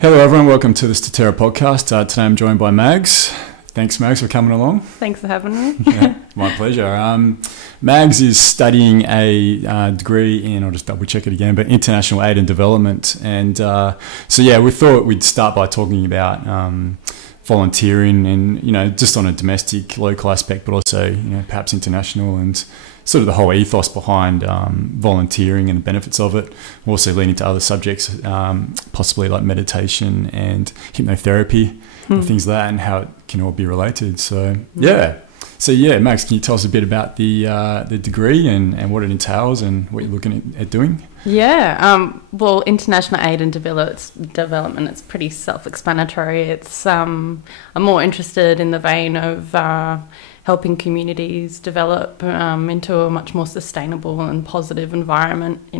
Hello everyone, welcome to the Statera podcast. Today I'm joined by Mags. Thanks Mags for coming along. Thanks for having me. Yeah, my pleasure. Mags is studying a degree in, I'll just double check it again, but international aid and development. And so yeah, we thought we'd start by talking about volunteering and, just on a domestic, local aspect, but also, perhaps international and sort of the whole ethos behind volunteering and the benefits of it. We're also leaning to other subjects, possibly like meditation and hypnotherapy and things like that, and how it can all be related. So yeah, Max, can you tell us a bit about the degree and what it entails and what you're looking at doing? Yeah, well, international aid and development, it's pretty self-explanatory. It's I'm more interested in the vein of helping communities develop into a much more sustainable and positive environment. I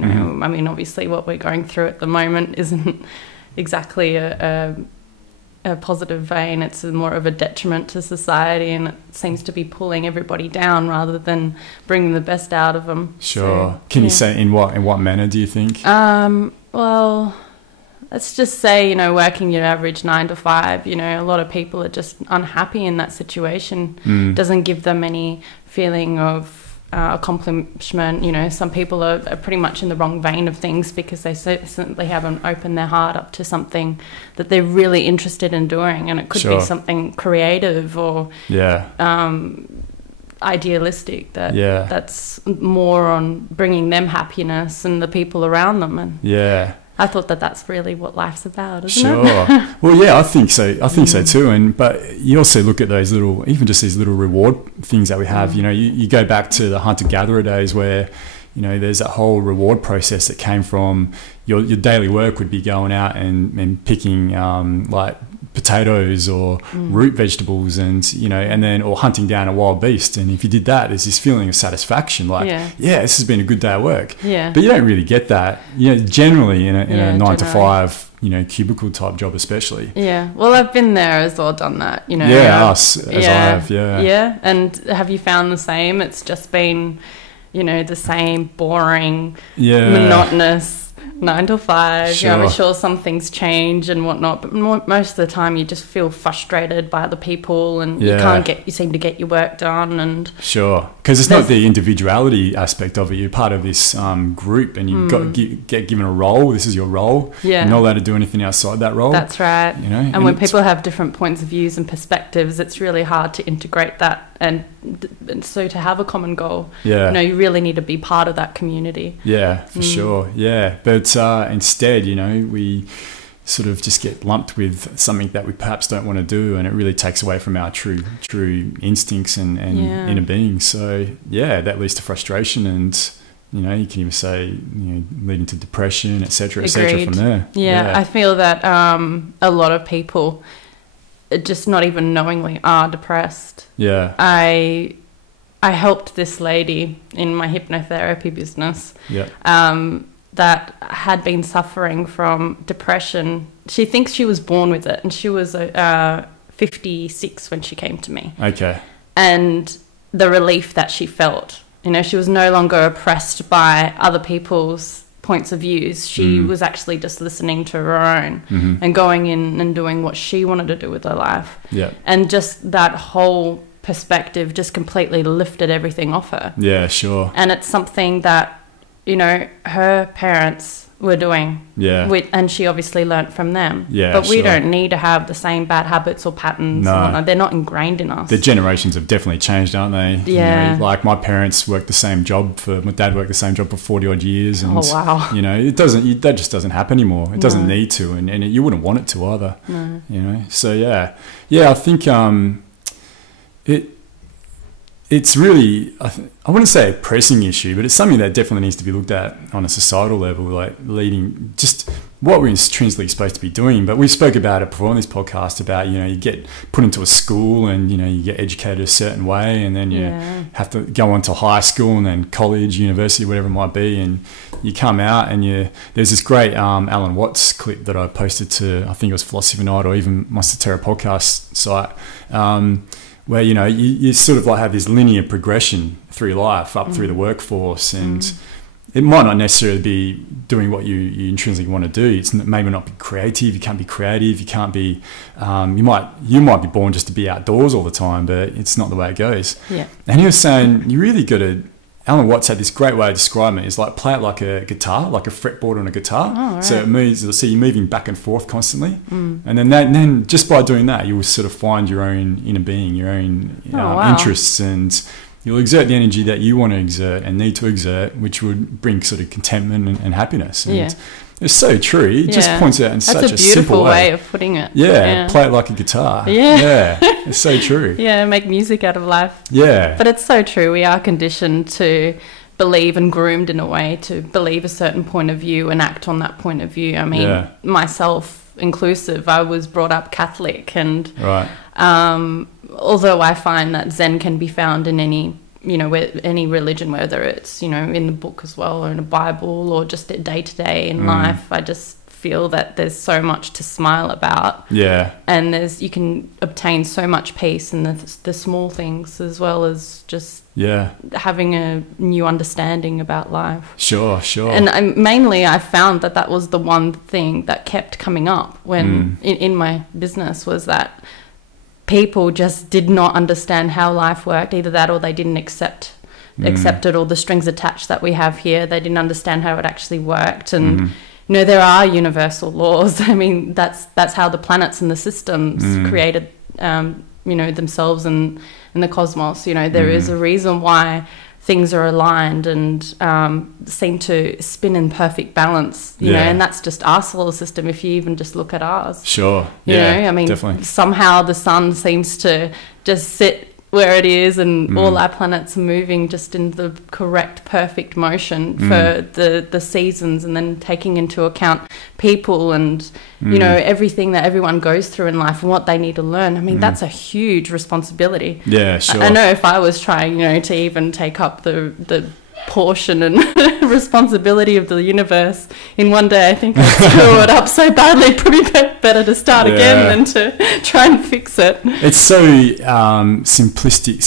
mean, obviously what we're going through at the moment isn't exactly a positive vein. It's more of a detriment to society, and it seems to be pulling everybody down rather than bringing the best out of them. Sure. So, Can you say in what manner do you think? Well, let's just say, working your average 9 to 5, a lot of people are just unhappy in that situation. Doesn't give them any feeling of accomplishment. Some people are pretty much in the wrong vein of things because they simply haven't opened their heart up to something that they're really interested in doing, and it could be something creative or idealistic that's more on bringing them happiness and the people around them. And I thought that's really what life's about, isn't it? Sure. Well, yeah, I think so. I think so too. But you also look at those even just these little reward things that we have. You go back to the hunter-gatherer days where, there's that whole reward process that came from your daily work would be going out and picking like potatoes or root vegetables and then or hunting down a wild beast, and if you did that, there's this feeling of satisfaction, like this has been a good day at work. But you don't really get that generally in a 9 to 5 cubicle type job, especially. Well, I've been there as well, done that. I have. And have you found the same? It's just been the same boring, monotonous 9 to 5. Sure. I'm sure some things change and whatnot, but most of the time you just feel frustrated by other people, and you seem to get your work done. And sure, because it's not the individuality aspect of it. You're part of this group, and you've get given a role. This is your role. You're not allowed to do anything outside that role. That's right. And when people have different points of views and perspectives, it's really hard to integrate that. And so to have a common goal, you really need to be part of that community. For sure. But instead, we sort of just get lumped with something that we perhaps don't want to do, and it really takes away from our true instincts and inner being. So that leads to frustration, and you can even say leading to depression, etc., from there. I feel that a lot of people just not even knowingly are depressed. I helped this lady in my hypnotherapy business that had been suffering from depression. She thinks she was born with it, and she was 56 when she came to me. And the relief that she felt, she was no longer oppressed by other people's points of views. She was actually just listening to her own and going in and doing what she wanted to do with her life. And just that whole perspective just completely lifted everything off her. And it's something that her parents were doing, and she obviously learnt from them. But we don't need to have the same bad habits or patterns. No. They're not ingrained in us. The generations have definitely changed, aren't they? Like my parents worked the same job my dad worked the same job for 40 odd years, and that just doesn't happen anymore. It doesn't need to, and you wouldn't want it to either. So I think it's really, I wouldn't say a pressing issue, but it's something that definitely needs to be looked at on a societal level, like leading just what we're intrinsically supposed to be doing. But we spoke about it before on this podcast about, you get put into a school and, you get educated a certain way, and then you have to go on to high school and then college, university, whatever it might be. And you come out and there's this great Alan Watts clip that I posted to, I think it was Philosophy Night or even my Statera podcast site, where you sort of like have this linear progression through life up through the workforce, and it might not necessarily be doing what you intrinsically want to do. It's maybe not be creative. You can't be creative. You can't be. You might be born just to be outdoors all the time, but it's not the way it goes. Yeah. And he was saying you really got to. Alan Watts had this great way of describing it. It's like play it like a guitar, like a fretboard on a guitar. Oh, right. So it moves. So you're moving back and forth constantly, and then just by doing that, you will sort of find your own inner being, your own interests, and you'll exert the energy that you want to exert and need to exert, which would bring sort of contentment and happiness. And it's so true. It just points out in such a simple way of putting it. Yeah, play it like a guitar. Yeah, it's so true. Yeah, make music out of life. Yeah. But it's so true. We are conditioned to believe and groomed in a way to believe a certain point of view and act on that point of view. I mean, myself inclusive, I was brought up Catholic, and although I find that Zen can be found in any religion, whether it's, in the book as well, or in a Bible, or just day to day in life, I just feel that there's so much to smile about. Yeah. And you can obtain so much peace in the small things, as well as just having a new understanding about life. Sure. And mainly I found that was the one thing that kept coming up when in my business, was that people just did not understand how life worked. Either that, or they didn't accept it, or the strings attached that we have here. They didn't understand how it actually worked. And there are universal laws. I mean, that's how the planets and the systems created themselves and the cosmos. There is a reason why things are aligned and seem to spin in perfect balance, you know, and that's just our solar system if you even just look at ours. Sure. You know, I mean, definitely. Somehow the sun seems to just sit where it is, and all our planets are moving just in the correct, perfect motion for the seasons, and then taking into account people and, you know, everything that everyone goes through in life and what they need to learn. I mean, that's a huge responsibility. Yeah, sure. I know if I was trying, you know, to even take up the portion and responsibility of the universe in one day, I think I'd screw it up so badly. Probably better to start again than to try and fix it. It's so simplistic,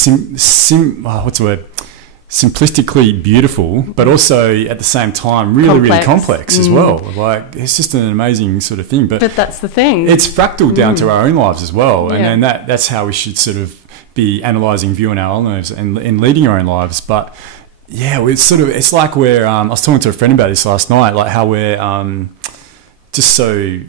what's the word? Simplistically beautiful, but also at the same time really complex as well. Like, it's just an amazing sort of thing. But that's the thing. It's fractal down to our own lives as well, and then that's how we should sort of be analysing, viewing our own lives and leading our own lives. But yeah, it's like we're, I was talking to a friend about this last night, like how we're just so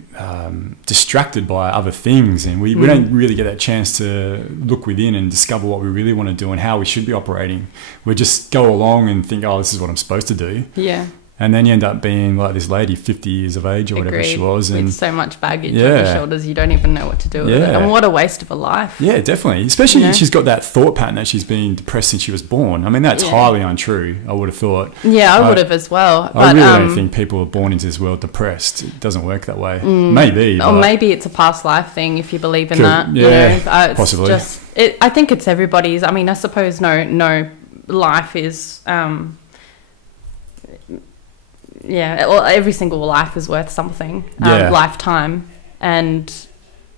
distracted by other things, and we don't really get that chance to look within and discover what we really want to do and how we should be operating. We just go along and think, oh, this is what I'm supposed to do. Yeah. And then you end up being like this lady, 50 years of age or whatever she was. And with so much baggage on your shoulders, you don't even know what to do with it. And what a waste of a life. Yeah, definitely. Especially if she's got that thought pattern that she's been depressed since she was born. I mean, that's highly untrue, I would have thought. Yeah, I would have as well. But I really don't think people are born into this world depressed. It doesn't work that way. Maybe. Or maybe it's a past life thing, if you believe in that. Yeah, you know? Possibly. I think it's everybody's. I mean, I suppose no life is... every single life is worth something, lifetime. And,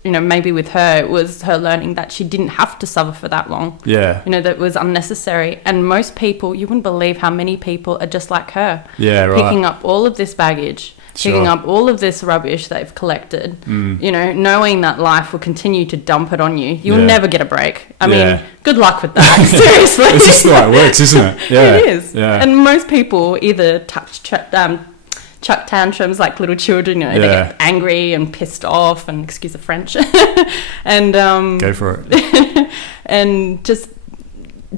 you know, maybe with her, it was her learning that she didn't have to suffer for that long. Yeah. You know, that was unnecessary. And most people, you wouldn't believe how many people are just like her. Yeah, right. Picking up all of this baggage, picking up all of this rubbish they've collected, you know, knowing that life will continue to dump it on you. You'll never get a break. I mean, good luck with that. Seriously. It's just the way it works, isn't it? Yeah. It is. Yeah. And most people either chuck tantrums like little children, you know, they get angry and pissed off, and excuse the French, and go for it. And just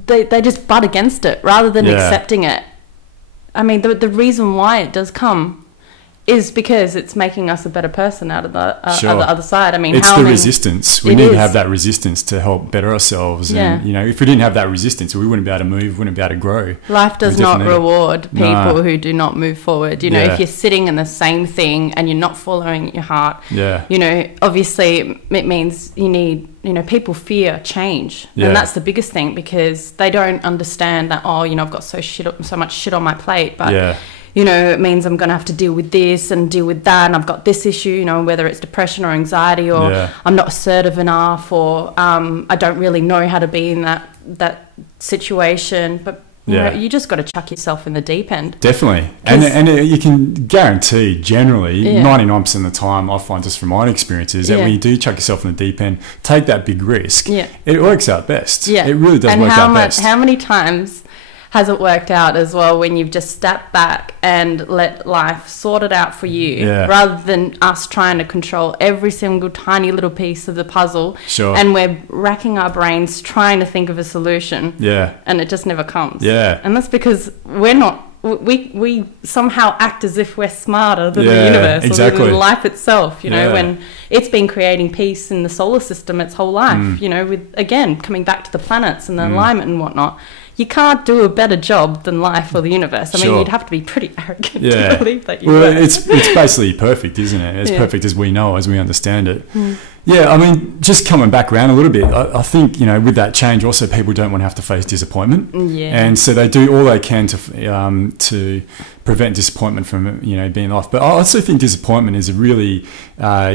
they just butt against it rather than accepting it. I mean, the reason why it does come is because it's making us a better person out of the other side. I mean, it's the resistance. We need to have that resistance to help better ourselves. And, you know, if we didn't have that resistance, we wouldn't be able to move, wouldn't be able to grow. Life does not reward people who do not move forward. You know, if you're sitting in the same thing and you're not following your heart, you know, obviously it means you need, you know, people fear change. And that's the biggest thing, because they don't understand that, oh, you know, I've got so much shit on my plate. But you know, it means I'm going to have to deal with this and deal with that, and I've got this issue, you know, whether it's depression or anxiety, or I'm not assertive enough, or I don't really know how to be in that situation. But You just got to chuck yourself in the deep end. Definitely. And you can guarantee generally 99% of the time, I find just from my experiences, that when you do chuck yourself in the deep end, take that big risk, it works out best. It really does work out best. How many times has it worked out as well when you've just stepped back and let life sort it out for you, rather than us trying to control every single tiny little piece of the puzzle, and we're racking our brains trying to think of a solution, and it just never comes. And that's because we're not, we somehow act as if we're smarter than the universe, or than life itself, you know, when it's been creating peace in the solar system its whole life, you know, with, again, coming back to the planets and the alignment and whatnot. You can't do a better job than life or the universe. I mean, you'd have to be pretty arrogant to believe that you were. It's basically perfect, isn't it? As perfect as we know, as we understand it. Yeah, I mean, just coming back around a little bit, I think, you know, with that change, also people don't want to have to face disappointment. And so they do all they can to prevent disappointment from, you know, being off. But I also think disappointment is a really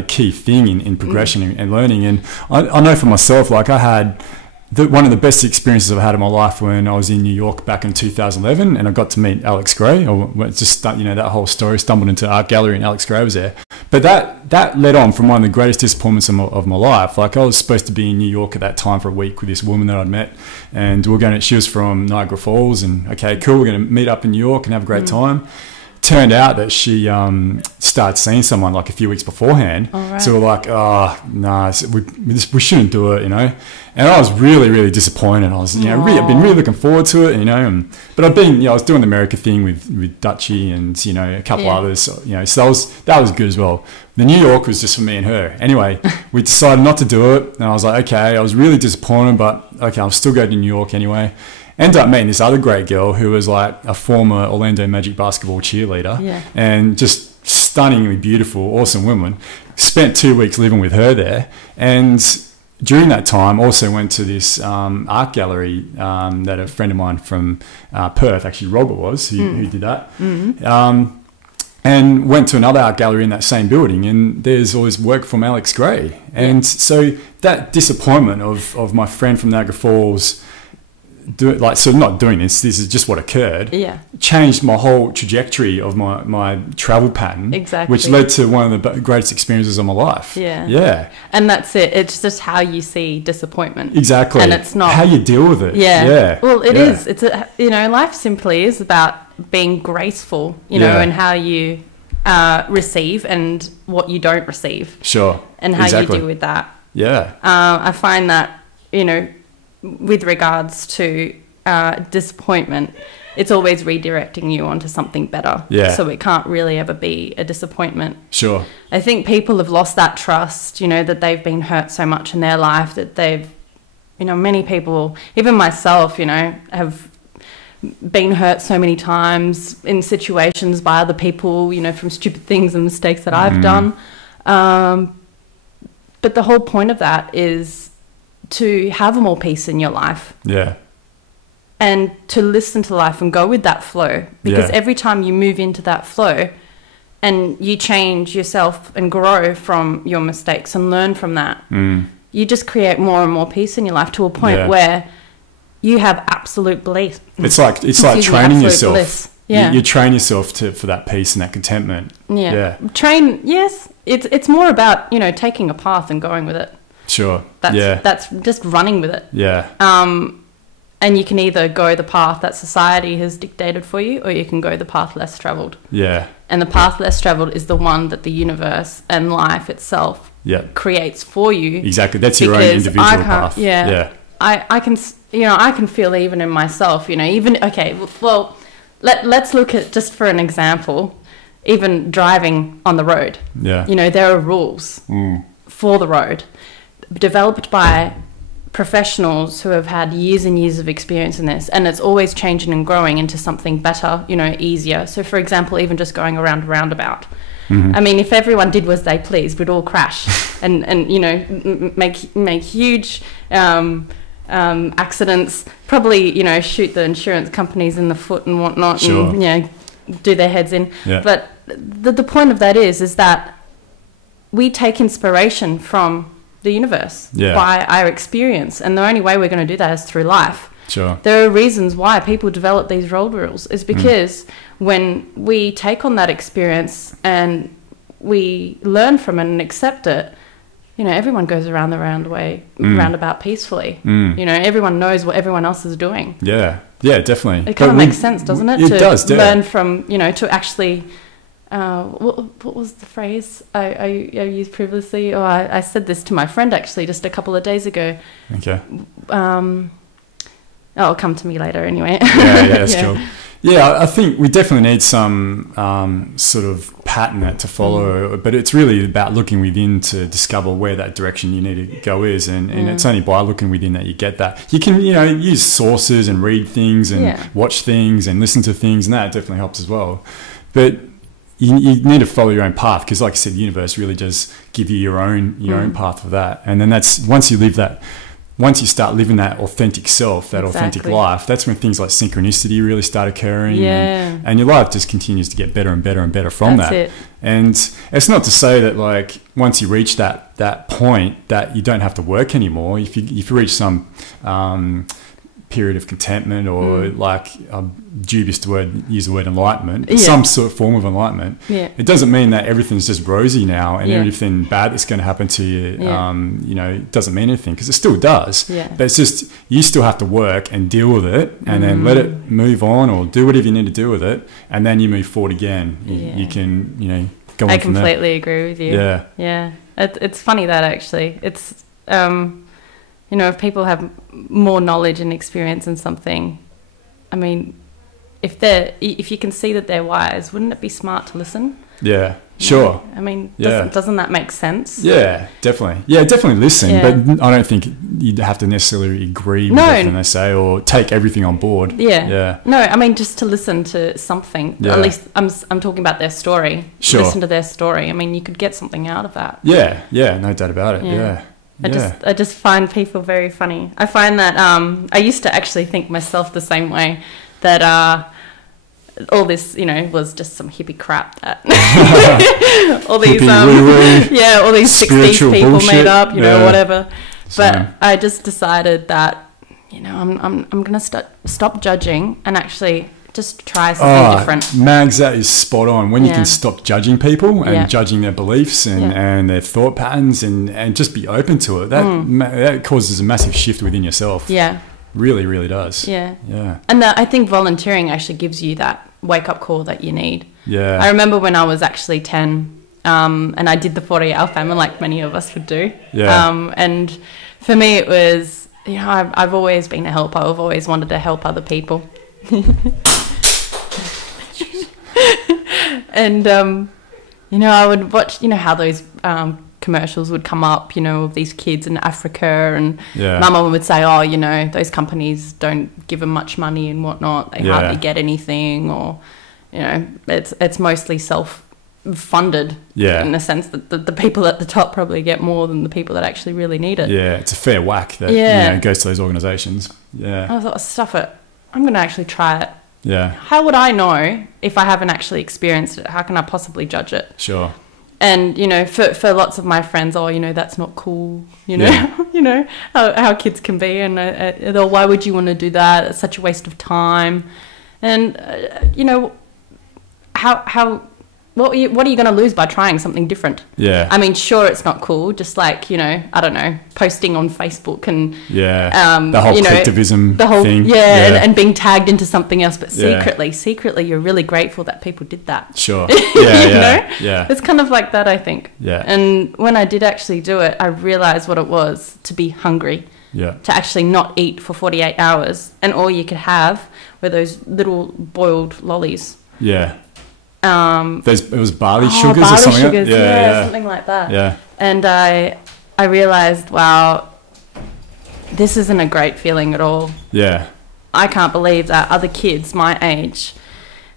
key thing in progression and learning. And I know for myself, like I had... one of the best experiences I've had in my life when I was in New York back in 2011, and I got to meet Alex Gray. You know, that whole story, stumbled into art gallery and Alex Gray was there. But that led on from one of the greatest disappointments of my life. Like, I was supposed to be in New York at that time for a week with this woman that I'd met, and she was from Niagara Falls, and okay, cool, we're going to meet up in New York and have a great time. Turned out that she started seeing someone like a few weeks beforehand. So we're like, oh, no, we shouldn't do it, you know. And I was really, really disappointed. I was, you know, I've been really looking forward to it, you know. But I've been, you know, I was doing the America thing with Dutchie and, you know, a couple others, you know. So that was good as well. The New York was just for me and her. Anyway, we decided not to do it. And I was like, okay, I was really disappointed, but okay, I'll still go to New York anyway. Ended up meeting this other great girl who was like a former Orlando Magic basketball cheerleader, and just stunningly beautiful, awesome woman. Spent 2 weeks living with her there, and during that time also went to this art gallery that a friend of mine from Perth, actually Robert was, who did that, and went to another art gallery in that same building, and there's all this work from Alex Gray. And so that disappointment of my friend from Niagara Falls, not doing this is just what occurred, changed my whole trajectory of my travel pattern, which led to one of the greatest experiences of my life. And that's it, it's just how you see disappointment, and it's not how you deal with it. Well, it is, it's you know, life simply is about being graceful, you know, and how you receive and what you don't receive, and how you deal with that. I find that, you know, with regards to disappointment, it's always redirecting you onto something better. So it can't really ever be a disappointment. I think people have lost that trust, you know, that they've been hurt so much in their life that they've, you know, many people, even myself, you know, have been hurt so many times in situations by other people, you know, from stupid things and mistakes that I've done. But the whole point of that is to have more peace in your life, and to listen to life and go with that flow, because every time you move into that flow and you change yourself and grow from your mistakes and learn from that, you just create more and more peace in your life to a point where you have absolute bliss. It's like training yourself. Bliss. You train yourself for that peace and that contentment. Train, yes. It's more about, you know, taking a path and going with it. That's just running with it. And you can either go the path that society has dictated for you, or you can go the path less traveled. And the path less traveled is the one that the universe and life itself creates for you. That's your own individual path. I can, you know, I can feel even in myself, you know, even, okay, well, let's look at, just for an example, even driving on the road. You know, there are rules for the road, developed by professionals who have had years and years of experience in this, and it's always changing and growing into something better, you know, easier. So for example, even just going around a roundabout, I mean, if everyone did as they pleased, we'd all crash and you know, make huge accidents, probably, you know, shoot the insurance companies in the foot and whatnot, and, you know, do their heads in. But the point of that is that we take inspiration from the universe by our experience, and the only way we're going to do that is through life. Sure. There are reasons why people develop these role rules. It's because when we take on that experience and we learn from it and accept it, you know, everyone goes around the roundabout peacefully. You know, everyone knows what everyone else is doing. Yeah, definitely. It kind of makes sense, doesn't it? It does, yeah. Learn from, you know, to actually... what was the phrase I used previously? Oh, I said this to my friend actually just a couple of days ago. Okay. It'll come to me later anyway. Yeah, that's cool. Yeah, I think we definitely need some sort of pattern to follow, but it's really about looking within to discover where that direction you need to go is, and it's only by looking within that you get that. You can, you know, use sources and read things and watch things and listen to things, and that definitely helps as well. But you need to follow your own path, because, like I said, the universe really does give you your own path for that, and then that's once you start living that authentic self, that authentic life, that's when things like synchronicity really start occurring. And your life just continues to get better and better and better from that. And it's not to say that, like, once you reach that point that you don't have to work anymore. If you reach some period of contentment, or like dubious to use the word enlightenment, some sort of form of enlightenment, it doesn't mean that everything's just rosy now and everything bad that's going to happen to you you know, it doesn't mean anything, because it still does, but it's just you still have to work and deal with it, and then let it move on, or do whatever you need to do with it, and then you move forward again. You can, you know, go on I from there. completely agree with you. It's funny that actually it's you know, if people have more knowledge and experience in something, I mean, if you can see that they're wise, wouldn't it be smart to listen? Yeah, sure. I mean, doesn't that make sense? Yeah, definitely. Yeah, definitely listen, but I don't think you'd have to necessarily agree with everything they say or take everything on board. Yeah. No, I mean, just to listen to something. At least I'm talking about their story. Sure. Listen to their story. I mean, you could get something out of that. Yeah, no doubt about it. Yeah. I just find people very funny. I find that I used to actually think myself the same way, that all this, you know, was just some hippie crap that all these all these 60s people bullshit. Made up, you know, whatever. But I just decided that, you know, I'm going to stop judging and actually just try something different. Mags, that is spot on. When you can stop judging people and judging their beliefs and their thought patterns and just be open to it, that causes a massive shift within yourself. Yeah. Really, really does. Yeah. And I think volunteering actually gives you that wake-up call that you need. Yeah. I remember when I was actually 10 and I did the 48-hour famine like many of us would do. Yeah. And for me it was, you know, I've always been a helper. I've always wanted to help other people. And you know, I would watch, you know, how those commercials would come up, you know, of these kids in Africa, and my mum would say, oh, you know, those companies don't give them much money and whatnot, they hardly get anything, or, you know, it's mostly self-funded in the sense that the people at the top probably get more than the people that actually really need it. It's a fair whack that you know, goes to those organisations. I thought, stuff it, I'm going to actually try it. Yeah. How would I know if I haven't actually experienced it? How can I possibly judge it? Sure. And, you know, for lots of my friends, oh, you know, that's not cool, you know, you know, how kids can be. And why would you want to do that? It's such a waste of time. And, you know, what are you going to lose by trying something different? Yeah. I mean, sure, it's not cool. Just like, you know, I don't know, posting on Facebook and the whole collectivism thing. And being tagged into something else, but secretly, you're really grateful that people did that. Sure. Yeah. It's kind of like that, I think. Yeah. And when I did actually do it, I realized what it was to be hungry. Yeah. To actually not eat for 48 hours, and all you could have were those little boiled lollies. Yeah. It was barley sugars or something. Sugars, something like that. Yeah. And I realized, wow, this isn't a great feeling at all. Yeah. I can't believe that other kids my age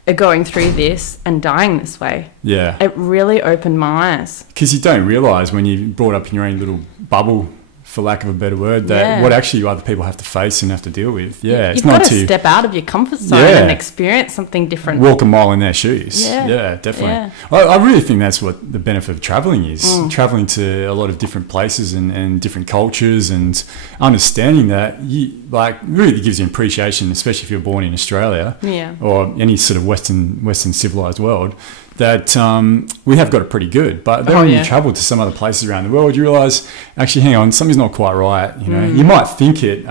are going through this and dying this way. Yeah. It really opened my eyes. Because you don't realise when you're brought up in your own little bubble for lack of a better word, that what actually other people have to face and have to deal with. Yeah, you've got to step out of your comfort zone and experience something different. Walk a mile in their shoes. Yeah, definitely. Yeah. I really think that's what the benefit of traveling is. Traveling to a lot of different places and different cultures, and understanding that really gives you an appreciation, especially if you're born in Australia or any sort of Western civilized world, that we have got it pretty good. But then when you travel to some other places around the world, you realise, actually, hang on, something's not quite right. You know, you might think it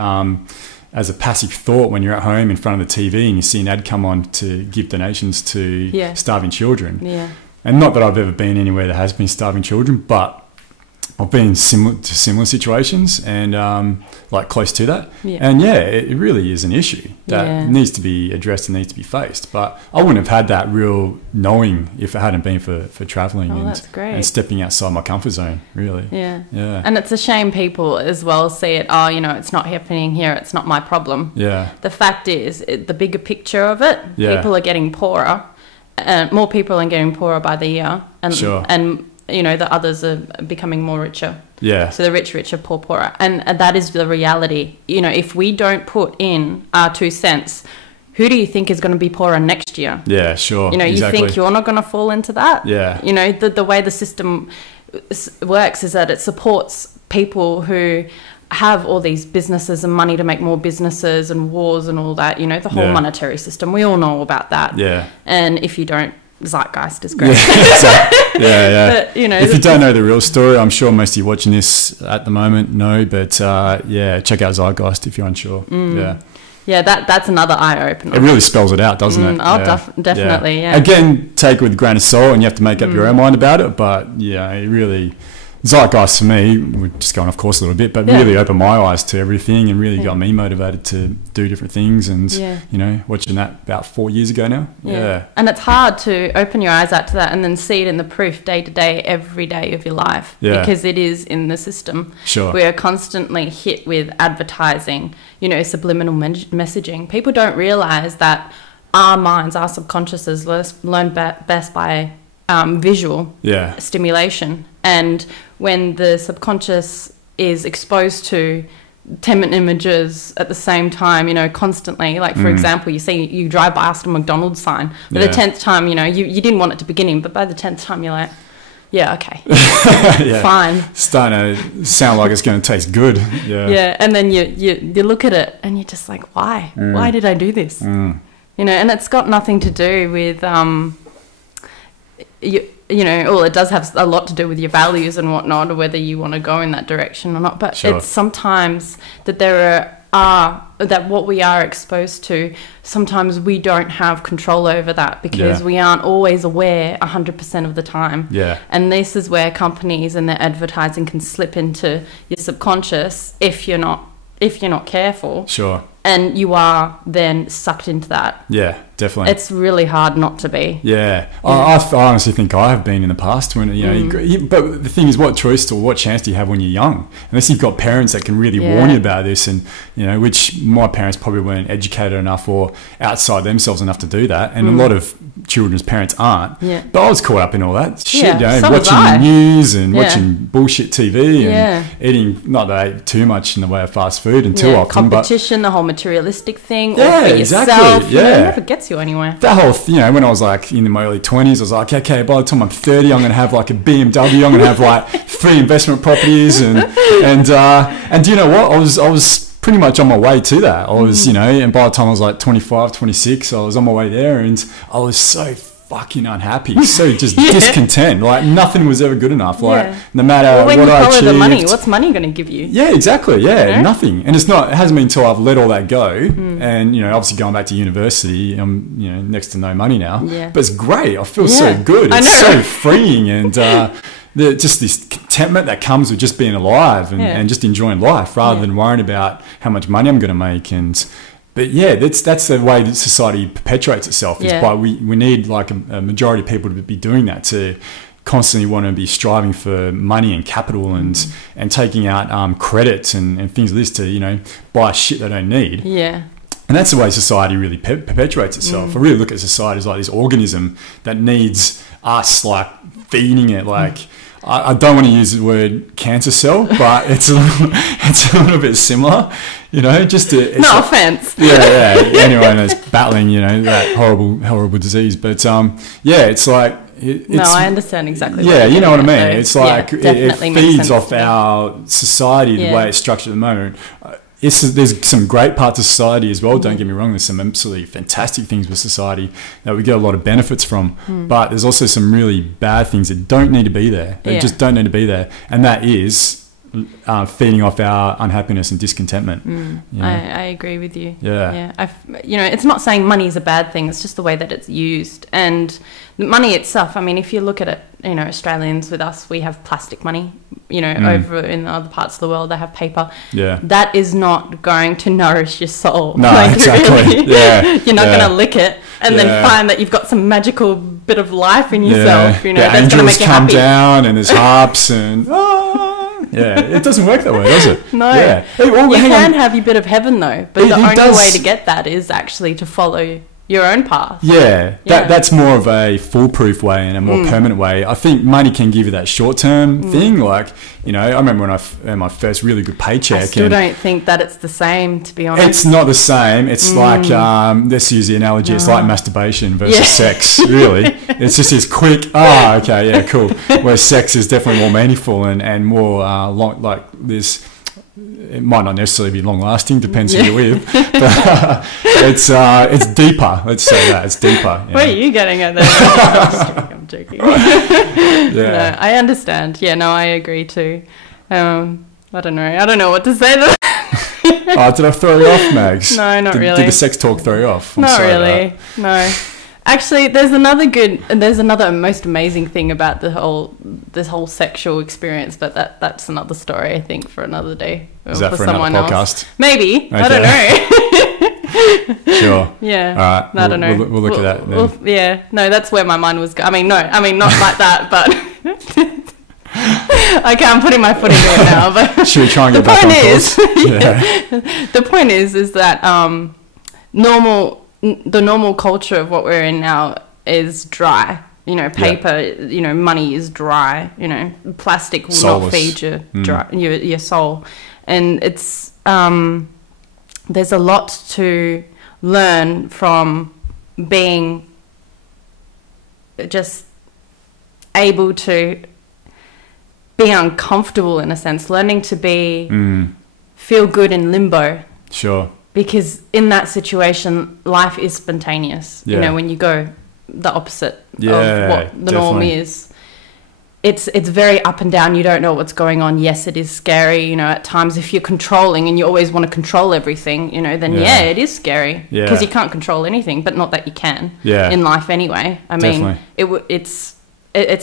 as a passive thought when you're at home in front of the TV and you see an ad come on to give donations to starving children. Yeah. And not that I've ever been anywhere that has been starving children, but I've been in similar situations and like close to that. Yeah. And it really is an issue that needs to be addressed and needs to be faced. But I wouldn't have had that real knowing if it hadn't been for traveling and stepping outside my comfort zone, really. Yeah. Yeah. And it's a shame people as well see it, it's not happening here, it's not my problem. Yeah. The fact is, the bigger picture of it, people are getting poorer. More people are getting poorer by the year. And the others are becoming more richer. Yeah. So the rich richer, poor poorer. And that is the reality. If we don't put in our 2 cents, who do you think is going to be poorer next year? Yeah, sure. You think you're not going to fall into that? Yeah. The way the system works is that it supports people who have all these businesses and money to make more businesses and wars and all that, the whole monetary system. We all know about that. Yeah. And if you don't, Zeitgeist is great. But, if you don't know the real story, I'm sure most of you watching this at the moment know, but check out Zeitgeist if you're unsure. That's another eye-opener. It really spells it out, doesn't it? Definitely. Again, take it with a grain of salt and you have to make up your own mind about it, but it really... Zeitgeist for me, we're just going off course a little bit, but really opened my eyes to everything and really got me motivated to do different things. And, watching that about 4 years ago now. Yeah. And it's hard to open your eyes out to that and then see it in the proof day to day, every day of your life. Yeah. Because it is in the system. Sure. We are constantly hit with advertising, subliminal messaging. People don't realise that our minds, our subconsciouses learn best by visual stimulation. And when the subconscious is exposed to 10-minute images at the same time, constantly, like for example, you drive past a McDonald's sign, but the 10th time, you didn't want it to begin in, but by the 10th time you're like, okay, fine. Starting to sound like it's going to taste good. Yeah, and then you look at it and you're just like, why? Why did I do this? And it's got nothing to do with it does have a lot to do with your values and whatnot, or whether you want to go in that direction or not. But it's sometimes that that what we are exposed to, sometimes we don't have control over that because we aren't always aware 100% of the time. Yeah. And this is where companies and their advertising can slip into your subconscious if you're not careful. Sure. And you are then sucked into that. Yeah, definitely. It's really hard not to be. Yeah. I honestly think I have been in the past when, but the thing is, what choice or what chance do you have when you're young? Unless you've got parents that can really warn you about this, and, which my parents probably weren't educated enough or outside themselves enough to do that. And a lot of children's parents aren't. Yeah. But I was caught up in all that shit, watching the news and watching bullshit TV and eating, not that I ate too much in the way of fast food until often. Competition, the whole materialistic thing, all for yourself. Exactly. It never gets you anywhere. That whole, when I was like in my early 20s, I was like, okay, by the time I'm 30, I'm going to have like a BMW. I'm going to have like 3 investment properties, and do you know what? I was pretty much on my way to that. I was, and by the time I was like 25, 26, I was on my way there, and I was so fucking unhappy, so just discontent. Like nothing was ever good enough. Like no matter what I achieved. The money, what's money going to give you? Yeah, exactly. Yeah, nothing. And it hasn't been until I've let all that go, and obviously going back to university, I'm next to no money now. Yeah. But it's great. I feel so good. It's so freeing, and just this contentment that comes with just being alive and just enjoying life rather than worrying about how much money I'm going to make. But that's the way that society perpetuates itself. Is by we need like a majority of people to be doing that, to constantly want to be striving for money and capital and taking out credits and things like this to buy shit they don't need. Yeah. And that's the way society really perpetuates itself. I really look at society as like this organism that needs us like feeding it. Like I don't want to use the word cancer cell, but it's a little bit similar, you know, just to... No offense. Yeah, anyone that's battling, you know, that horrible disease. But, yeah, it's like... No, I understand exactly what you know what I mean. Though. It's like it feeds off our society the way it's structured at the moment. There's some great parts of society as well, don't get me wrong. There's some absolutely fantastic things with society that we get a lot of benefits from, but there's also some really bad things that don't need to be there. They just don't need to be there, and that is feeding off our unhappiness and discontentment. You know? I agree with you. Yeah. You know, it's not saying money is a bad thing. It's just the way that it's used. And the money itself, I mean, if you look at it, you know, Australians with us, we have plastic money. You know, over in other parts of the world, they have paper. Yeah. That is not going to nourish your soul. No, exactly. Really, you're not going to lick it and then find that you've got some magical bit of life in yourself. You know, that's going to make you happy. Angels come down and there's harps and... Yeah, it doesn't work that way, does it? No. Yeah. You can have your bit of heaven, though. But the only way to get that is actually to follow your own path. Yeah, that's more of a foolproof way and a more permanent way. I think money can give you that short-term thing. Like, you know, I remember when I had my first really good paycheck. I still don't think that it's the same, to be honest. It's not the same. It's like, let's use the analogy, it's like masturbation versus sex, really. It's just this quick, okay, yeah, cool. Where sex is definitely more meaningful and more long, like this... It might not necessarily be long lasting, depends who you're with, but it's deeper. Let's say that it's deeper. What are you getting at there? I'm joking. No, I understand. Yeah, no, I agree too. I don't know what to say. Did I throw you off, Mags? No, not really. Did the sex talk throw you off? Not really. No. Actually, there's another most amazing thing about this whole sexual experience, but that's another story, I think, for another day. Is that for someone another podcast? Else. Maybe. Okay. I don't know. Sure. Yeah. All right. I don't know. We'll look at that then. Yeah. No, that's where my mind was going. Not like that, but I can't put my foot in it now. But should we try and get back on course? The point is that the normal culture of what we're in now is dry. You know, paper, you know, money is dry. You know, plastic will not feed your soul. And it's there's a lot to learn from being just able to be uncomfortable in a sense, learning to feel good in limbo. Sure. Because in that situation, life is spontaneous. You know, when you go the opposite of what the norm is. It's very up and down. You don't know what's going on. Yes, it is scary. You know, at times if you're controlling and you always want to control everything, you know, then it is scary because you can't control anything. But not that you can in life anyway. I mean, it's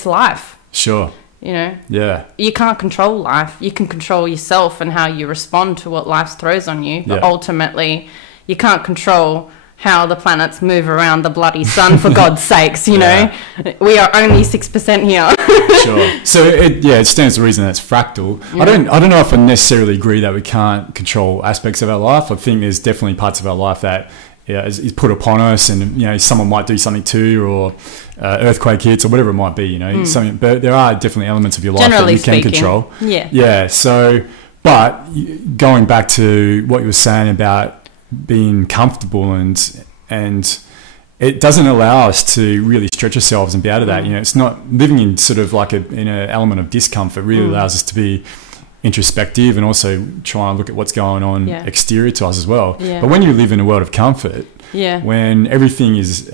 life. Sure. You know. Yeah. You can't control life. You can control yourself and how you respond to what life throws on you. But ultimately, you can't control how the planets move around the bloody sun, for God's sakes, you know. We are only 6% here. Sure. So it stands to reason that it's fractal. I don't know if I necessarily agree that we can't control aspects of our life. I think there's definitely parts of our life that is put upon us, and you know, someone might do something to, or earthquake hits, or whatever it might be, you know, something. But there are definitely elements of your life that you can control. Yeah. So, but going back to what you were saying about being comfortable and it doesn't allow us to really stretch ourselves and be out of that. You know, it's not living in sort of like in an element of discomfort really allows us to be introspective and also try and look at what's going on exterior to us as well. But when you live in a world of comfort, when everything is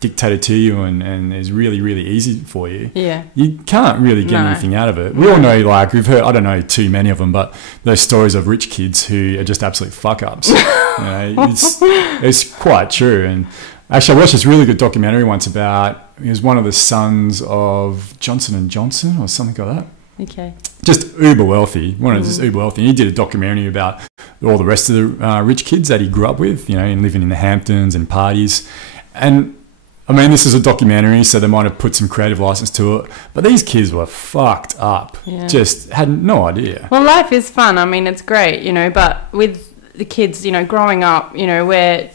dictated to you and is really, really easy for you, you can't really get anything out of it. We all know, like, we've heard, I don't know too many of them, but those stories of rich kids who are just absolute fuck-ups. You know, it's quite true. And actually, I watched this really good documentary once about, it was one of the sons of Johnson & Johnson or something like that. Okay. Just uber wealthy, uber wealthy. And he did a documentary about all the rest of the rich kids that he grew up with, you know, and living in the Hamptons and parties. And I mean, this is a documentary, so they might have put some creative license to it. But these kids were fucked up. Just had no idea. Well, life is fun. I mean, it's great, you know, but with the kids, you know, growing up, you know, we're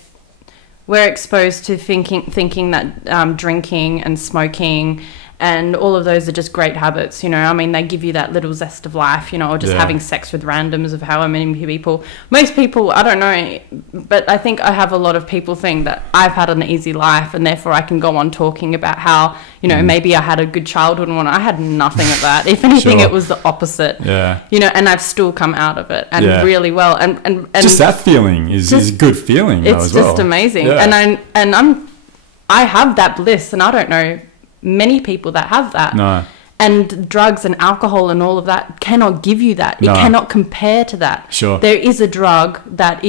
exposed to thinking that drinking and smoking And all of those are just great habits, you know. I mean, they give you that little zest of life, you know, or just having sex with randoms of how many people. Most people, I don't know, but I think I have a lot of people think that I've had an easy life and therefore I can go on talking about how, you know, maybe I had a good childhood and I had nothing of that. If anything, it was the opposite. Yeah. You know, and I've still come out of it and really well. And just that feeling is a good feeling though, as well. It's just amazing. Yeah. I have that bliss, and I don't know many people that have that. No. And drugs and alcohol and all of that cannot give you that. No. It cannot compare to that. Sure. There is a drug that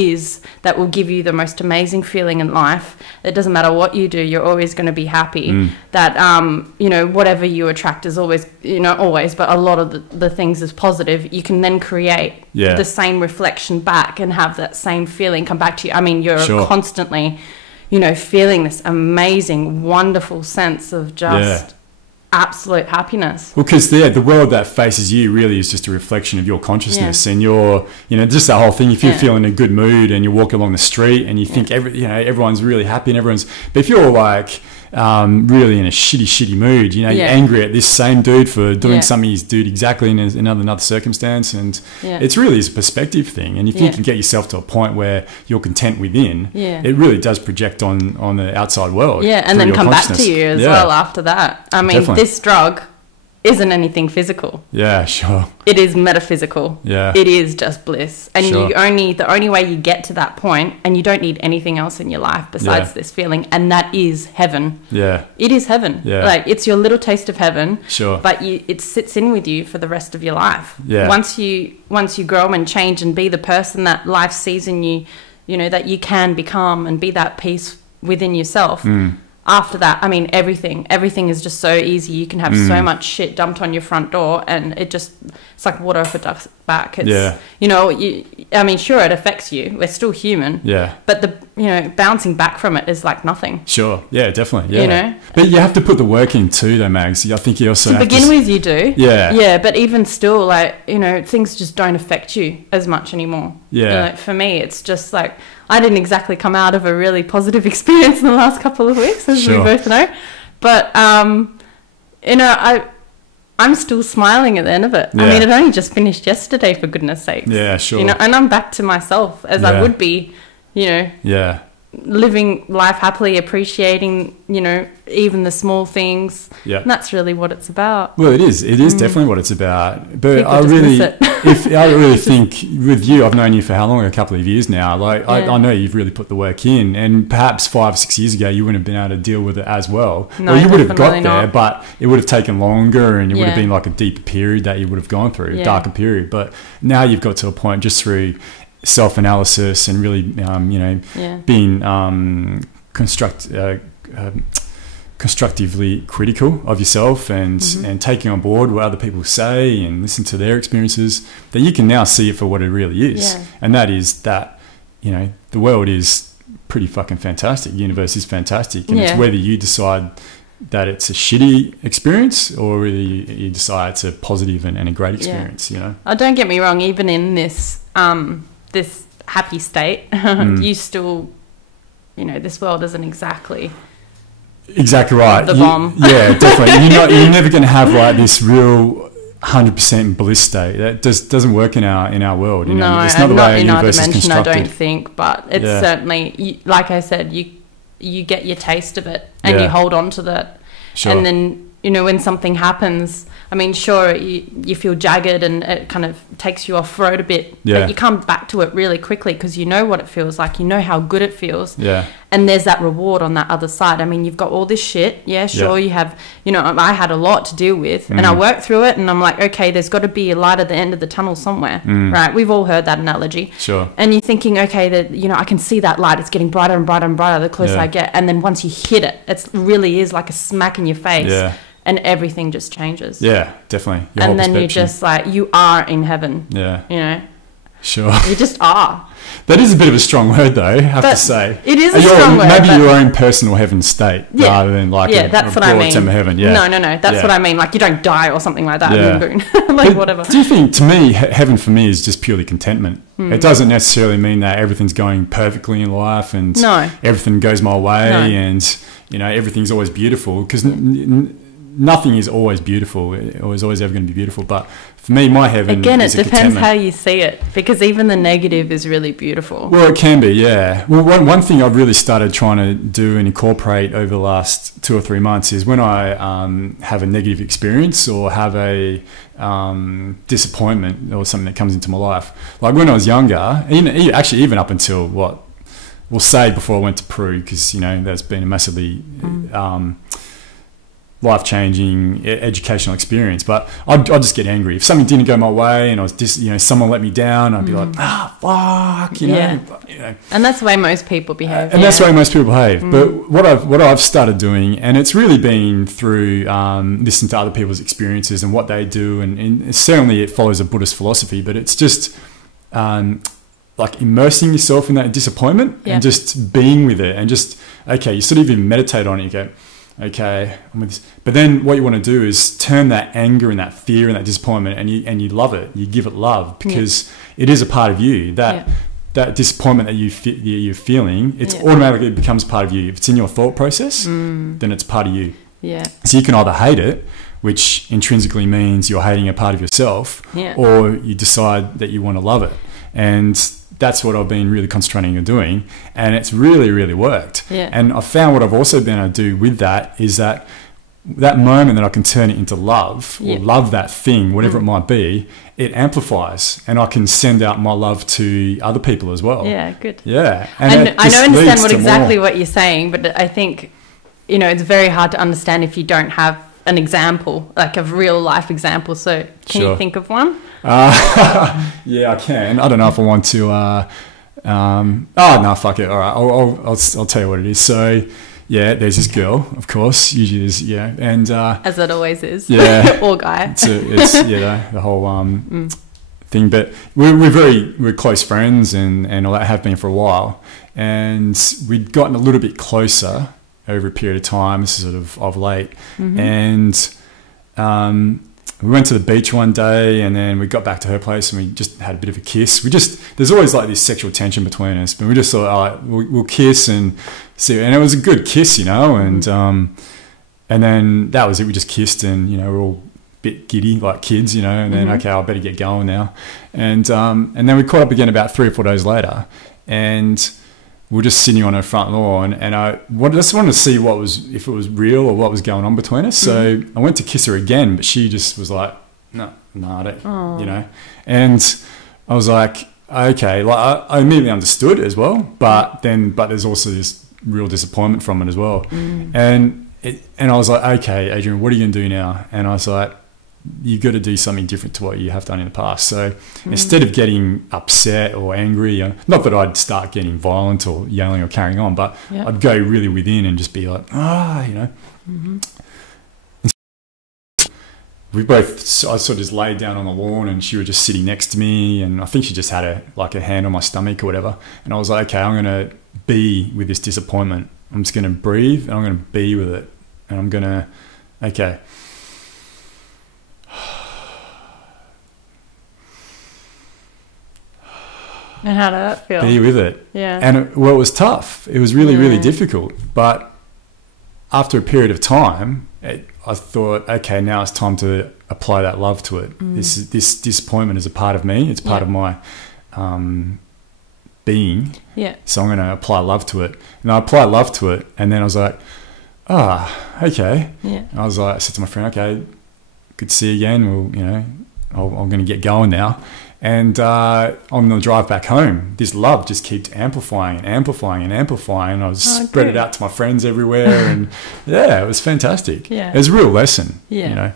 will give you the most amazing feeling in life. It doesn't matter what you do, you're always going to be happy. That, you know, whatever you attract is always, you know, always, but a lot of the things is positive. You can then create the same reflection back and have that same feeling come back to you. I mean, you're constantly, you know, feeling this amazing, wonderful sense of just absolute happiness. Well, because the world that faces you really is just a reflection of your consciousness and your, you know, just that whole thing. If you're feeling in a good mood and you walk along the street and you think everyone's really happy and but if you're like really in a shitty mood, you know, you're angry at this same dude for doing something he's doing exactly in another circumstance, and it's really a perspective thing. And if you can get yourself to a point where you're content within, it really does project on the outside world. Yeah, and then come back to you as well after that. I mean, this drug isn't anything physical. Yeah, sure. It is metaphysical. Yeah. It is just bliss. And the only way you get to that point, and you don't need anything else in your life besides this feeling, and that is heaven. Yeah. It is heaven. Yeah. Like, it's your little taste of heaven. Sure. But it sits in with you for the rest of your life. Yeah. Once you grow and change and be the person that life sees in you, you know, that you can become, and be that peace within yourself. After that, I mean, everything is just so easy. You can have so much shit dumped on your front door, and it's like water off a duck's back. It's, you know, I mean, sure, it affects you. We're still human. Yeah. But bouncing back from it is like nothing. Sure. Yeah, definitely. Yeah. You know? But you have to put the work in too, though, Mags. I think you also to begin with, you do. Yeah. Yeah, but even still, like, you know, things just don't affect you as much anymore. Yeah. You know, like, for me, it's just like, I didn't exactly come out of a really positive experience in the last couple of weeks, as we both know. But, you know, I'm still smiling at the end of it. Yeah. I mean, it only just finished yesterday, for goodness sake. Yeah, sure. You know, and I'm back to myself as I would be, you know. Yeah. Living life happily, appreciating, you know, even the small things. Yeah. And that's really what it's about. Well, it is. It is definitely what it's about. But I really think with you, I've known you for how long? A couple of years now. Like, I know you've really put the work in, and perhaps 5 or 6 years ago, you wouldn't have been able to deal with it as well. No, or you would have got there, not. but it would have taken longer, and it would have been like a deeper period that you would have gone through, a darker period. But now you've got to a point just through self-analysis and really, you know, being constructively critical of yourself and taking on board what other people say and listen to their experiences, that you can now see it for what it really is. Yeah. And that is that, you know, the world is pretty fucking fantastic. The universe is fantastic. And it's whether you decide that it's a shitty experience or whether you decide it's a positive and a great experience, you know. Oh, don't get me wrong, even in this this happy state, you still, you know, this world isn't exactly right. The bomb. Yeah, definitely. You're never going to have like this real 100% bliss state. That just doesn't work in our world. You know? It's not the way our universe is constructed. I don't think, but it's certainly, like I said, you get your taste of it and you hold on to that. Sure. And then, you know, when something happens, I mean, sure, you feel jagged and it kind of takes you off road a bit, but you come back to it really quickly because you know what it feels like, you know how good it feels, and there's that reward on that other side. I mean, you've got all this shit, you have, you know, I had a lot to deal with, and I worked through it, and I'm like, okay, there's got to be a light at the end of the tunnel somewhere, right? We've all heard that analogy. Sure. And you're thinking, okay, that, you know, I can see that light, it's getting brighter and brighter and brighter the closer I get, and then once you hit it, it really is like a smack in your face. Yeah. And everything just changes. Yeah, definitely. And then you're just like, you are in heaven. Yeah. You know? Sure. You just are. That is a bit of a strong word, though, I have to say. It is a strong word. Maybe your own personal heaven state rather than like a that's what I mean. Term of heaven. Yeah. No. That's what I mean. Like, you don't die or something like that. Yeah. Like, whatever. Do you think, to me, heaven for me is just purely contentment? It doesn't necessarily mean that everything's going perfectly in life and everything goes my way and, you know, everything's always beautiful, because nothing is always beautiful, or is always ever going to be beautiful. But for me, my heaven again, is it a depends contentment. how you see it, because even the negative is really beautiful. Well, it can be, yeah. Well, one thing I've really started trying to do and incorporate over the last 2 or 3 months is when I have a negative experience or have a disappointment or something that comes into my life. Like when I was younger, even up until we'll say before I went to Peru, because that's been a massively life-changing educational experience. But I'd just get angry if something didn't go my way, and I was someone let me down. I'd be like, fuck, you know. And that's the way most people behave. And that's the way most people behave. But what I've started doing, and it's really been through listening to other people's experiences and what they do, and certainly it follows a Buddhist philosophy, but it's just like immersing yourself in that disappointment and just being with it, and just, okay, you sort of even meditate on it. You go, okay, I'm with this. But then what you want to do is turn that anger and that fear and that disappointment, and you love it. You give it love, because it is a part of you. That disappointment that you're feeling, it's automatically becomes part of you. If it's in your thought process, then it's part of you. Yeah. So you can either hate it, which intrinsically means you're hating a part of yourself, or you decide that you want to love it. And that's what I've been really concentrating on doing, and it's really, really worked. Yeah. And I found what I've also been able to do with that is that moment that I can turn it into love, or love that thing, whatever it might be, it amplifies, and I can send out my love to other people as well. Yeah, good. Yeah. And I don't understand exactly what you're saying, but I think, it's very hard to understand if you don't have an example, like a real life example. So can you think of one? Yeah, I can. I don't know if I want to. No, fuck it. All right, I'll tell you what it is. So, yeah, there's this girl, of course. Usually, there's and as it always is. Yeah, or guy. It's the whole thing. But we're close friends, and all that, have been for a while, and we'd gotten a little bit closer over a period of time. This is sort of late, and we went to the beach one day, and then we got back to her place, and we just had a bit of a kiss. There's always like this sexual tension between us, but we just thought, we'll kiss and see. And it was a good kiss, and then that was it. We just kissed, and we're all a bit giddy like kids, and then okay, I better get going now. And then we caught up again about 3 or 4 days later, and we were just sitting on her front lawn, and I just wanted to see if it was real or what was going on between us. So I went to kiss her again, but she just was like, no, I don't, And I was like, okay, like I immediately understood as well, but there's also this real disappointment from it as well. And I was like, okay, Adrian, what are you going to do now? And I was like, you've got to do something different to what you have done in the past. So instead of getting upset or angry, not that I'd start getting violent or yelling or carrying on, but I'd go really within and just be like, I sort of just laid down on the lawn, and she was just sitting next to me, and I think she just had a hand on my stomach or whatever. And I was like, okay, I'm going to be with this disappointment. I'm just going to breathe, and I'm going to be with it. And I'm going to, okay. And how did that feel? Be with it. Yeah. And it was tough. It was really, really difficult. But after a period of time, I thought, okay, now it's time to apply that love to it. This disappointment is a part of me. It's part of my being. Yeah. So I'm going to apply love to it. And I applied love to it. And then I was like, okay. Yeah. And I said to my friend, okay, good to see you again. Well, I'm going to get going now. And on the drive back home, this love just kept amplifying and amplifying and amplifying. I was spread it out to my friends everywhere, and it was fantastic. Yeah. It was a real lesson. Yeah.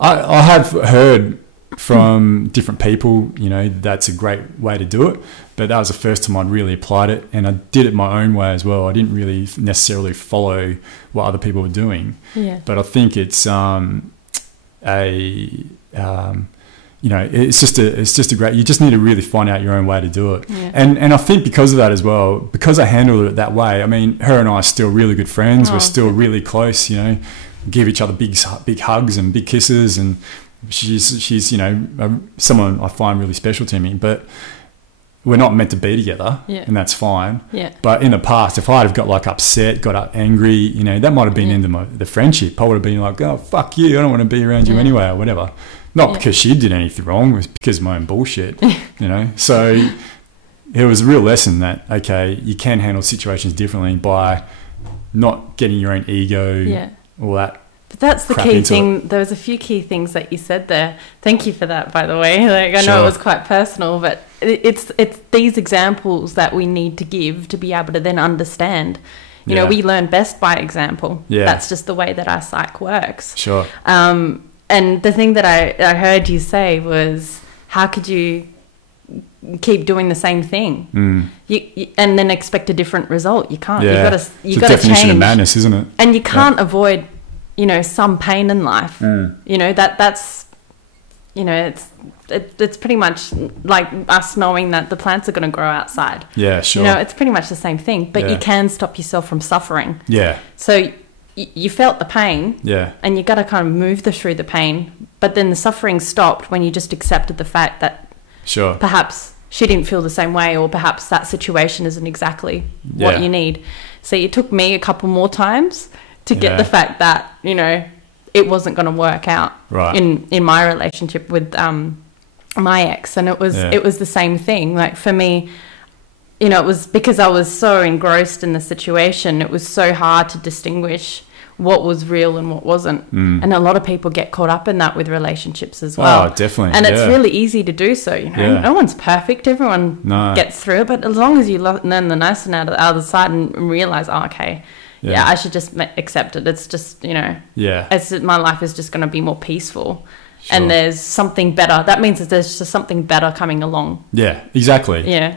I have heard from different people, that's a great way to do it, but that was the first time I'd really applied it, and I did it my own way as well. I didn't really necessarily follow what other people were doing. Yeah. But I think it's it's just a great, you just need to really find out your own way to do it. Yeah. And I think because of that as well, because I handled it that way, I mean, her and I are still really good friends. We're still really close, give each other big hugs and big kisses. And she's someone I find really special to me. But we're not meant to be together, and that's fine. Yeah. But in the past, if I'd have got like upset, got angry, you know, that might have been into the friendship. I would have been like, oh, fuck you, I don't want to be around you anyway, or whatever. Not because she did anything wrong, it was because of my own bullshit, you know. So it was a real lesson that, okay, you can handle situations differently by not getting your own ego, all that. But that's the key thing. There was a few key things that you said there. Thank you for that, by the way. Like, I know it was quite personal, but it's these examples that we need to give to be able to then understand. You know, we learn best by example. Yeah. That's just the way that our psyche works. Sure. And the thing that I heard you say was, how could you keep doing the same thing and then expect a different result? You can't. You got to change. It's a definition of madness, isn't it? And you can't avoid, you know, some pain in life. You know, that's, you know, it's pretty much like us knowing that the plants are going to grow outside. Yeah, sure. You know, it's pretty much the same thing, but you can stop yourself from suffering. Yeah. So you felt the pain. Yeah. And you got to kind of move through the pain, but then the suffering stopped when you just accepted the fact that perhaps she didn't feel the same way, or perhaps that situation isn't exactly what you need. So it took me a couple more times to get the fact that, you know, it wasn't going to work out in my relationship with my ex. And it was the same thing. Like, for me, you know, it was because I was so engrossed in the situation, it was so hard to distinguish what was real and what wasn't. And a lot of people get caught up in that with relationships as well. Oh, definitely. And it's really easy to do so, you know. No one's perfect. Everyone gets through it. But as long as you learn the lesson out of the other side and realize, oh, okay, I should just accept it. It's just, you know, my life is just going to be more peaceful. Sure. And there's something better. That means that there's just something better coming along. Yeah, exactly. Yeah.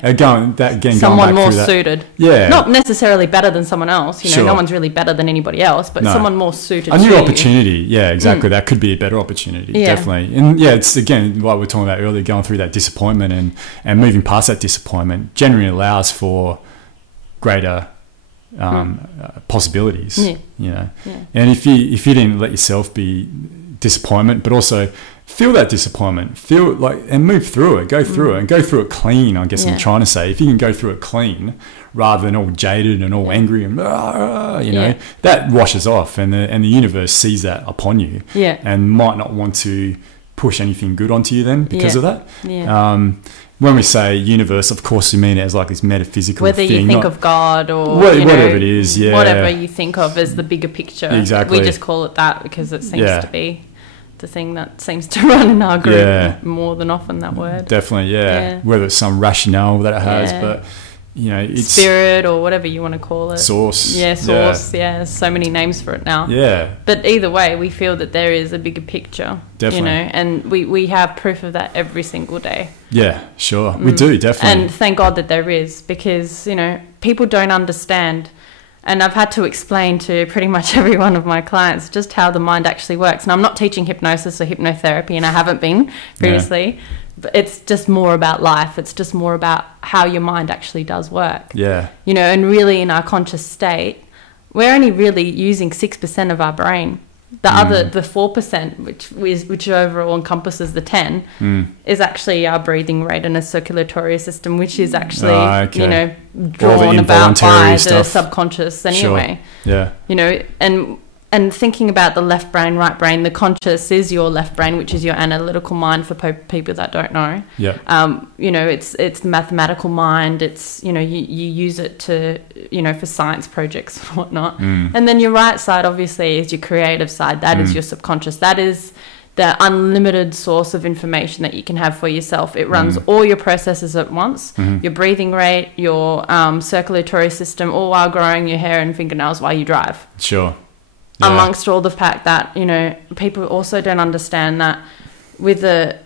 Someone more suited. Yeah. Not necessarily better than someone else. You know, no one's really better than anybody else, but someone more suited. A new opportunity. Yeah, exactly. That could be a better opportunity. Yeah. Definitely. And it's, again, like we were talking about earlier, going through that disappointment and moving past that disappointment generally allows for greater possibilities. Yeah. You know. Yeah. And if you didn't let yourself be disappointment, but also feel that disappointment, and move through it, go through it, and go through it clean, I guess I'm trying to say. If you can go through it clean rather than all jaded and all angry and you know, that washes off, and the universe sees that upon you and might not want to push anything good onto you then because of that. When we say universe, of course we mean it as like this metaphysical whether thing. You think of God or whatever it is, whatever you think of as the bigger picture. Exactly. We just call it that because it seems to be the thing that seems to run in our group more than often, that word. Definitely, whether it's some rationale that it has, but you know, it's spirit or whatever you want to call it. Source. Yeah, source. Yeah, there's so many names for it now. Yeah. But either way, we feel that there is a bigger picture. Definitely. You know, and we have proof of that every single day. Yeah, sure. We do, definitely. And thank God that there is, because, you know, people don't understand. And I've had to explain to pretty much every one of my clients just how the mind actually works. And I'm not teaching hypnosis or hypnotherapy, and I haven't been previously. But it's just more about life. It's just more about how your mind actually does work. Yeah. You know, and really in our conscious state, we're only really using 6% of our brain. The other, the 4%, which overall encompasses the 10, is actually our breathing rate and a circulatory system, which is actually, you know, drawn about by the subconscious anyway. Sure. Yeah. You know, and thinking about the left brain, right brain, the conscious is your left brain, which is your analytical mind for people that don't know. Yeah. You know, it's the mathematical mind. It's, you know, you use it to, you know, for science projects and whatnot. And then your right side, obviously, is your creative side. That is your subconscious. That is the unlimited source of information that you can have for yourself. It runs all your processes at once, your breathing rate, your circulatory system, all while growing your hair and fingernails while you drive. Sure. Yeah. Amongst all the fact that, you know, people also don't understand that with the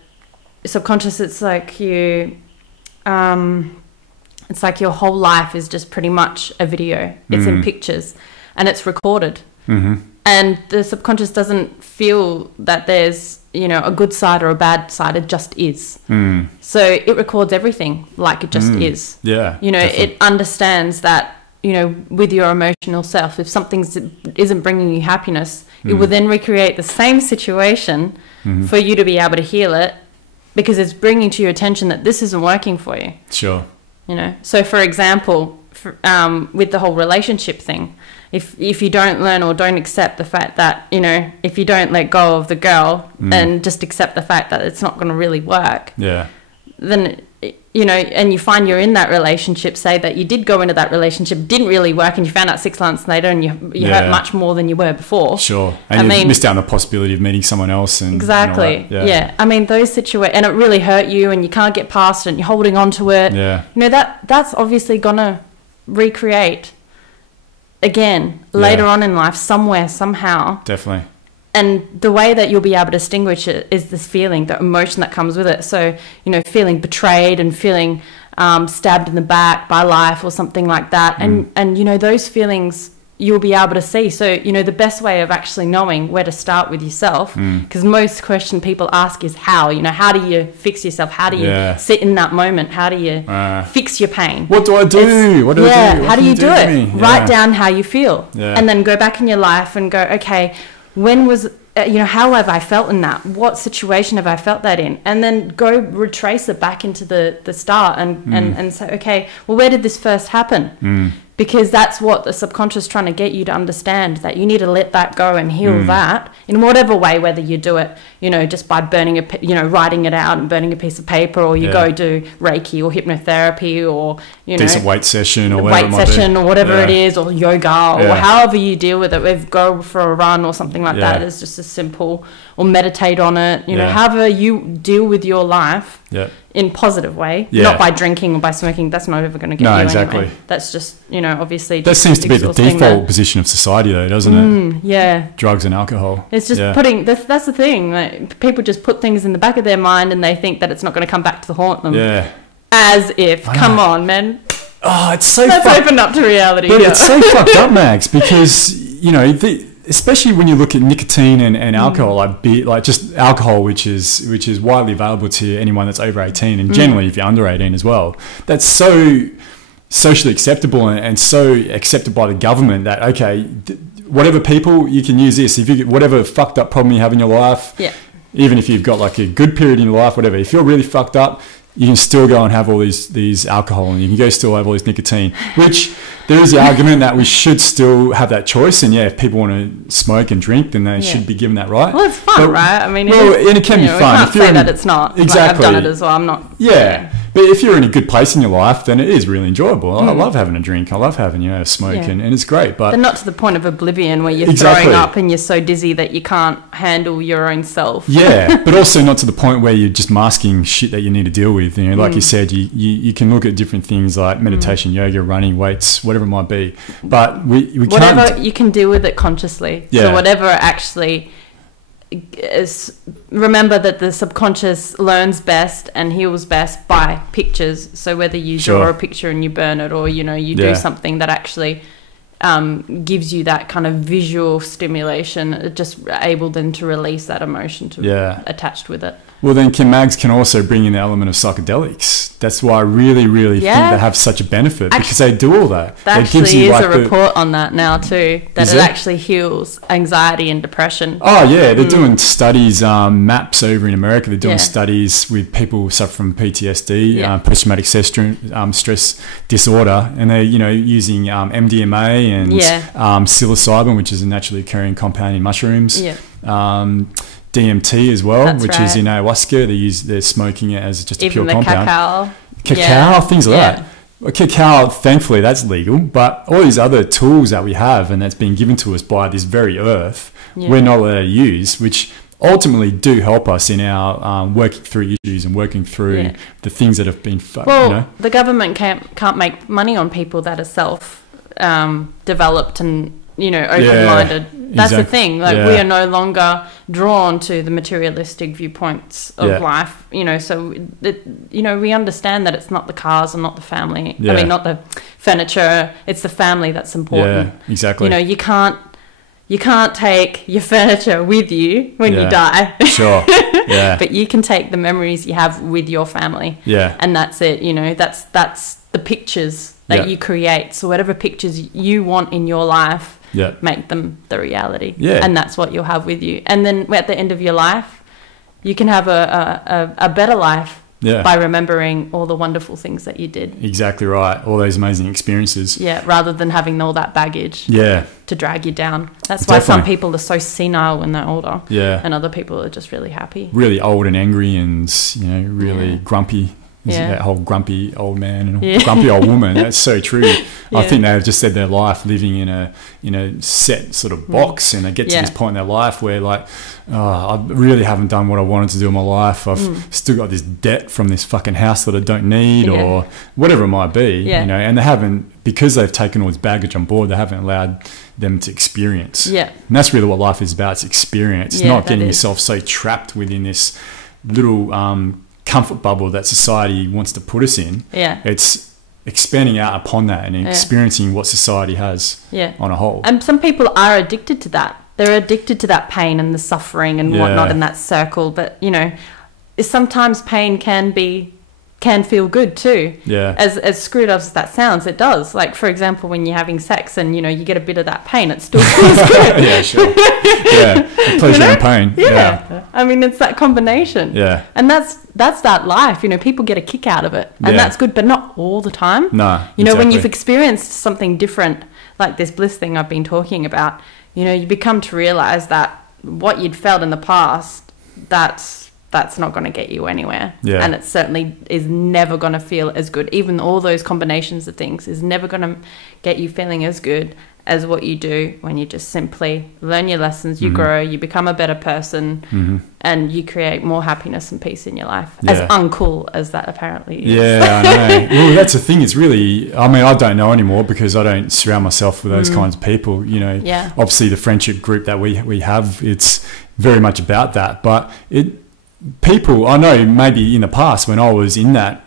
subconscious, it's like it's like your whole life is just pretty much a video. It's in pictures and it's recorded. And the subconscious doesn't feel that there's, you know, a good side or a bad side. It just is. So it records everything like it just is. Yeah. You know, definitely. It understands that, you know, with your emotional self, if something isn't bringing you happiness, it will then recreate the same situation for you to be able to heal it, because it's bringing to your attention that this isn't working for you. Sure. You know, so for example, with the whole relationship thing, if you don't learn or don't accept the fact that, you know, if you don't let go of the girl and just accept the fact that it's not going to really work, then, you know, and you find you're in that relationship, say that you did go into that relationship, didn't really work, and you found out 6 months later and you hurt much more than you were before. Sure. And you missed out on the possibility of meeting someone else. And exactly. And I mean, those situations, and it really hurt you and you can't get past it and you're holding on to it. Yeah. You know, that's obviously going to recreate again later on in life, somewhere, somehow. Definitely. And the way that you'll be able to distinguish it is this feeling, the emotion that comes with it. So, you know, feeling betrayed and feeling stabbed in the back by life or something like that. And, you know, those feelings you'll be able to see. So, you know, the best way of actually knowing where to start with yourself, because most question people ask is how, you know, how do you fix yourself? How do you sit in that moment? How do you fix your pain? What do I do? What do I do? How do you do it? Write down how you feel and then go back in your life and go, okay, when was, you know, how have I felt in that? What situation have I felt that in? And then go retrace it back into the start and say, okay, well, where did this first happen? Because that's what the subconscious is trying to get you to understand, that you need to let that go and heal that in whatever way, whether you do it, you know, just by writing it out and burning a piece of paper, or you go do Reiki or hypnotherapy, or, you know, decent weight session or whatever it is, or yoga or however you deal with it. Go for a run or something like that is just as simple, or meditate on it, you know, however you deal with your life in positive way, not by drinking or by smoking. That's not ever going to get you anyway. That's just, you know, obviously that seems to be the default position of society though, doesn't it? Drugs and alcohol. It's just putting that's the thing, like, people just put things in the back of their mind and they think that it's not going to come back to haunt them, as if, come on, man. It's so let's open up to reality. But it's so fucked up, Max, because, you know, especially when you look at nicotine and alcohol, like just alcohol, which is widely available to anyone that's over 18, and generally if you're under 18 as well, that's so socially acceptable and so accepted by the government that, okay, whatever people, you can use this. If you get whatever fucked up problem you have in your life, even if you've got like a good period in your life, whatever, if you're really fucked up, you can still go and have all these alcohol, and you can go still have all this nicotine, which there is the argument that we should still have that choice. And if people want to smoke and drink, then they should be given that right. Well, it's fun, right? I mean, it can be fun. I can't say that it's not. Exactly. Like, I've done it as well. I'm not. But if you're in a good place in your life, then it is really enjoyable. I love having a drink. I love having, a smoke, and it's great. But not to the point of oblivion where you're throwing up and you're so dizzy that you can't handle your own self. But also not to the point where you're just masking shit that you need to deal with. You know, like you said, you can look at different things like meditation, yoga, running, weights, whatever it might be. But we whatever can't. You can deal with it consciously. So whatever actually is, remember that the subconscious learns best and heals best by pictures. So whether you draw a picture and you burn it, or, you know, you do something that actually gives you that kind of visual stimulation, it just able then to release that emotion attached with it. Well, then Mags can also bring in the element of psychedelics. That's why I really, really think they have such a benefit, because they do all that. There actually is a report on that now too, that it actually heals anxiety and depression. Oh, yeah. They're doing studies, MAPS over in America. They're doing studies with people who suffer from PTSD, post-traumatic stress disorder, and they're, you know, using MDMA and psilocybin, which is a naturally occurring compound in mushrooms. DMT as well, which is in ayahuasca. They're smoking it as just a pure compound. Cacao, things like that. Well, cacao, thankfully, that's legal, but all these other tools that we have and that's been given to us by this very earth, we're not allowed to use, which ultimately do help us in our working through issues and working through the things that have been the government can't make money on people that are self developed and, you know, open-minded. That's the thing. Like, we are no longer drawn to the materialistic viewpoints of life, you know, so, you know, we understand that it's not the cars and not the family. I mean, not the furniture. It's the family that's important. Yeah, exactly. You know, you can't take your furniture with you when you die. Sure. But you can take the memories you have with your family. And that's it, you know, that's the pictures that you create. So whatever pictures you want in your life, make them the reality. And that's what you'll have with you. And then at the end of your life, You can have a better life yeah. by remembering all the wonderful things that you did. Exactly right. All those amazing experiences. Yeah, rather than having all that baggage to drag you down. That's why some people are so senile when they're older. Yeah. And other people are just really happy. Really old and angry and, you know, really grumpy. Yeah. That whole grumpy old man and grumpy old woman. That's so true. I think they've just said their life living in a set sort of box, and they get to this point in their life where like, I really haven't done what I wanted to do in my life. I've still got this debt from this fucking house that I don't need, or whatever it might be. You know, and they haven't, because they've taken all this baggage on board, they haven't allowed them to experience. Yeah, and that's really what life is about. It's experience. It's not getting yourself so trapped within this little comfort bubble that society wants to put us in. Yeah, it's expanding out upon that and experiencing what society has on a whole. And some people are addicted to that. They're addicted to that pain and the suffering and whatnot in that circle. But, you know, sometimes pain can feel good too. Yeah. As screwed up as that sounds, it does. Like, for example, when you're having sex and, you know, you get a bit of that pain, it still feels good. Yeah, sure. Yeah. Pleasure and pain. Yeah. I mean, it's that combination. Yeah. And that's that life. You know, people get a kick out of it. And that's good, but not all the time. No. You know, when you've experienced something different, like this bliss thing I've been talking about, you know, you become to realize that what you'd felt in the past, that's not going to get you anywhere. Yeah. And it certainly is never going to feel as good. Even all those combinations of things is never going to get you feeling as good as what you do when you just simply learn your lessons, you grow, you become a better person, and you create more happiness and peace in your life. As uncool as that apparently is. Yeah, I know. Well, that's the thing. It's really, I mean, I don't know anymore because I don't surround myself with those kinds of people. You know, obviously the friendship group that we have, it's very much about that. But people, I know maybe in the past when I was in that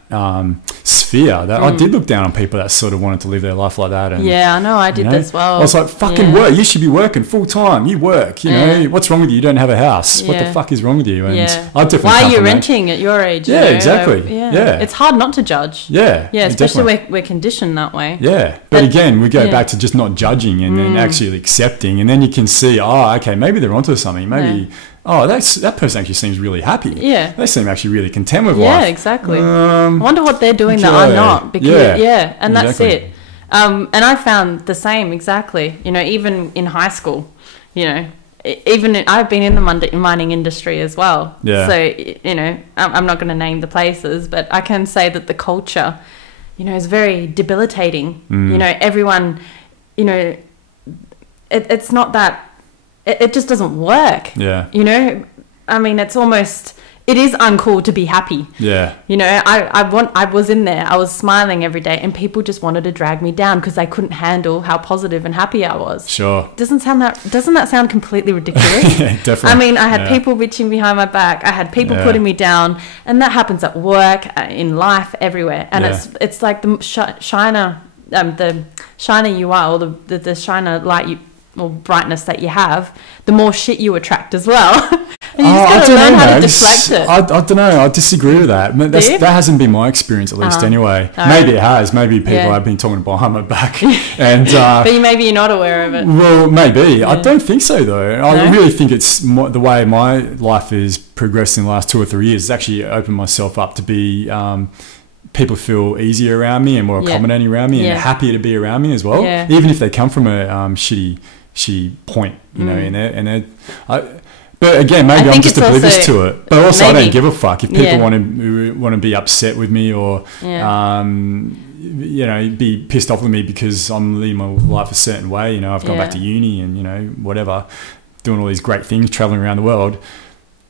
sphere, that I did look down on people that sort of wanted to live their life like that. And, I know I did as well. I was like, fucking work. You should be working full time. You work, you know. What's wrong with you? You don't have a house. What the fuck is wrong with you? And I definitely why are you renting at your age? Yeah, exactly. Yeah. It's hard not to judge. Yeah. Yeah, especially we're conditioned that way. Yeah. But again, we go back to just not judging and then actually accepting, and then you can see, okay, maybe they're onto something. Maybe that person actually seems really happy. Yeah. They seem actually really content with life. Yeah, exactly. I wonder what they're doing that I'm not. Because, and that's it. And I found the same exactly. You know, even in high school, you know, I've been in the mining industry as well. Yeah. So, you know, I'm not going to name the places, but I can say that the culture, you know, is very debilitating. You know, everyone, you know, it's not that. It just doesn't work. Yeah. You know, I mean, it is uncool to be happy. Yeah. You know, I was in there, I was smiling every day, and people just wanted to drag me down because they couldn't handle how positive and happy I was. Sure. Doesn't that sound completely ridiculous? Yeah, definitely. I mean, I had people bitching behind my back. I had people putting me down, and that happens at work, in life, everywhere. And it's like the shiner you are, or the shiner light or brightness that you have, the more shit you attract as well. And you just got to learn how to deflect it. I don't know. I disagree with that. That hasn't been my experience, at least, anyway. Maybe it has. Maybe people have been talking behind my back. And but maybe you're not aware of it. Well, maybe. Yeah. I don't think so, though. I really think it's the way my life has progressed in the last 2 or 3 years. It's actually opened myself up to be... people feel easier around me and more accommodating around me and happier to be around me as well. Yeah. Even if they come from a shitty point, you know, but again, maybe I'm just oblivious to it. But also, I don't give a fuck if people want to be upset with me or you know, be pissed off with me because I'm living my life a certain way. You know, I've gone back to uni and, you know, whatever, doing all these great things, traveling around the world.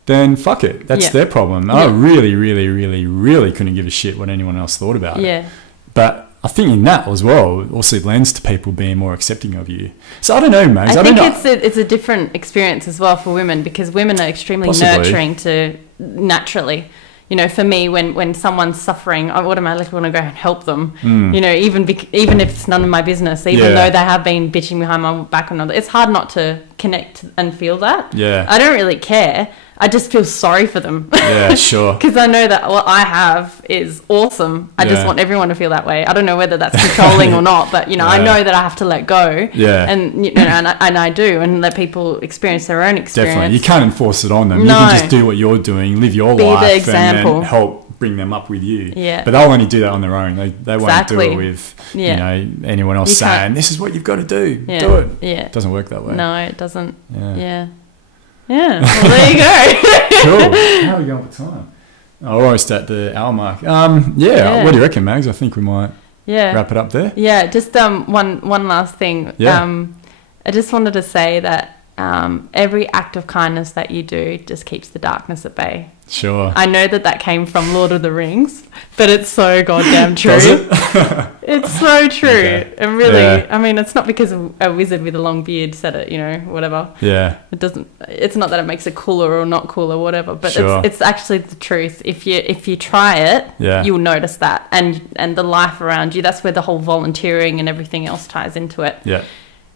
Then fuck it. That's their problem. Yeah. I really, really, really, really couldn't give a shit what anyone else thought about it. Yeah. But I think in that as well, also lends to people being more accepting of you. So I don't know, Mags. I think it's a different experience as well for women, because women are extremely nurturing to naturally. You know, for me, when someone's suffering, I automatically want to go and help them. You know, even if it's none of my business, even though they have been bitching behind my back and all that, it's hard not to connect and feel that. Yeah. I don't really care. I just feel sorry for them. Yeah, sure. Because I know that what I have is awesome. I just want everyone to feel that way. I don't know whether that's controlling or not, but, you know, I know that I have to let go. Yeah. And, you know, and I do, and let people experience their own experience. Definitely. You can't enforce it on them. No. You can just do what you're doing, live your Be life, the example. and then help bring them up with you. Yeah. But they'll only do that on their own. They won't do it with, you know, anyone else saying, this is what you've got to do. Do it. Yeah. It doesn't work that way. No, it doesn't. Yeah. Well, there you go. Cool. How are we going for time? Oh, we're almost at the hour mark. What do you reckon, Mags? I think we might wrap it up there. Yeah, just one last thing. Yeah. I just wanted to say that every act of kindness that you do just keeps the darkness at bay. Sure. I know that came from Lord of the Rings, but it's so goddamn true. Does it? It's so true. Okay. And really, I mean, it's not because a wizard with a long beard said it, you know, whatever. Yeah. It's not that it makes it cooler or not cool or whatever, but it's actually the truth. If you try it, you'll notice that. And the life around you, that's where the whole volunteering and everything else ties into it. Yeah.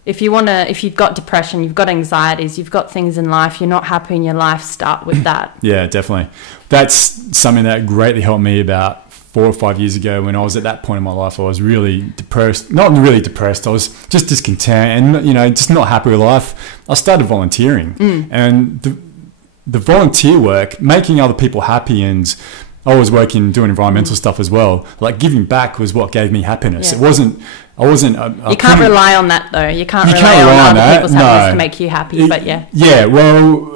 If you've got depression, you've got anxieties, you've got things in life, you're not happy in your life, start with that. Yeah, definitely. That's something that greatly helped me about 4 or 5 years ago when I was at that point in my life. I was really depressed, not really depressed. I was just discontent and, you know, just not happy with life. I started volunteering and the volunteer work, making other people happy, and I was working doing environmental stuff as well. Like giving back was what gave me happiness. Yeah. It wasn't. You can't rely on that though. You can't rely on other people's happiness to make you happy. But yeah. Yeah. Well.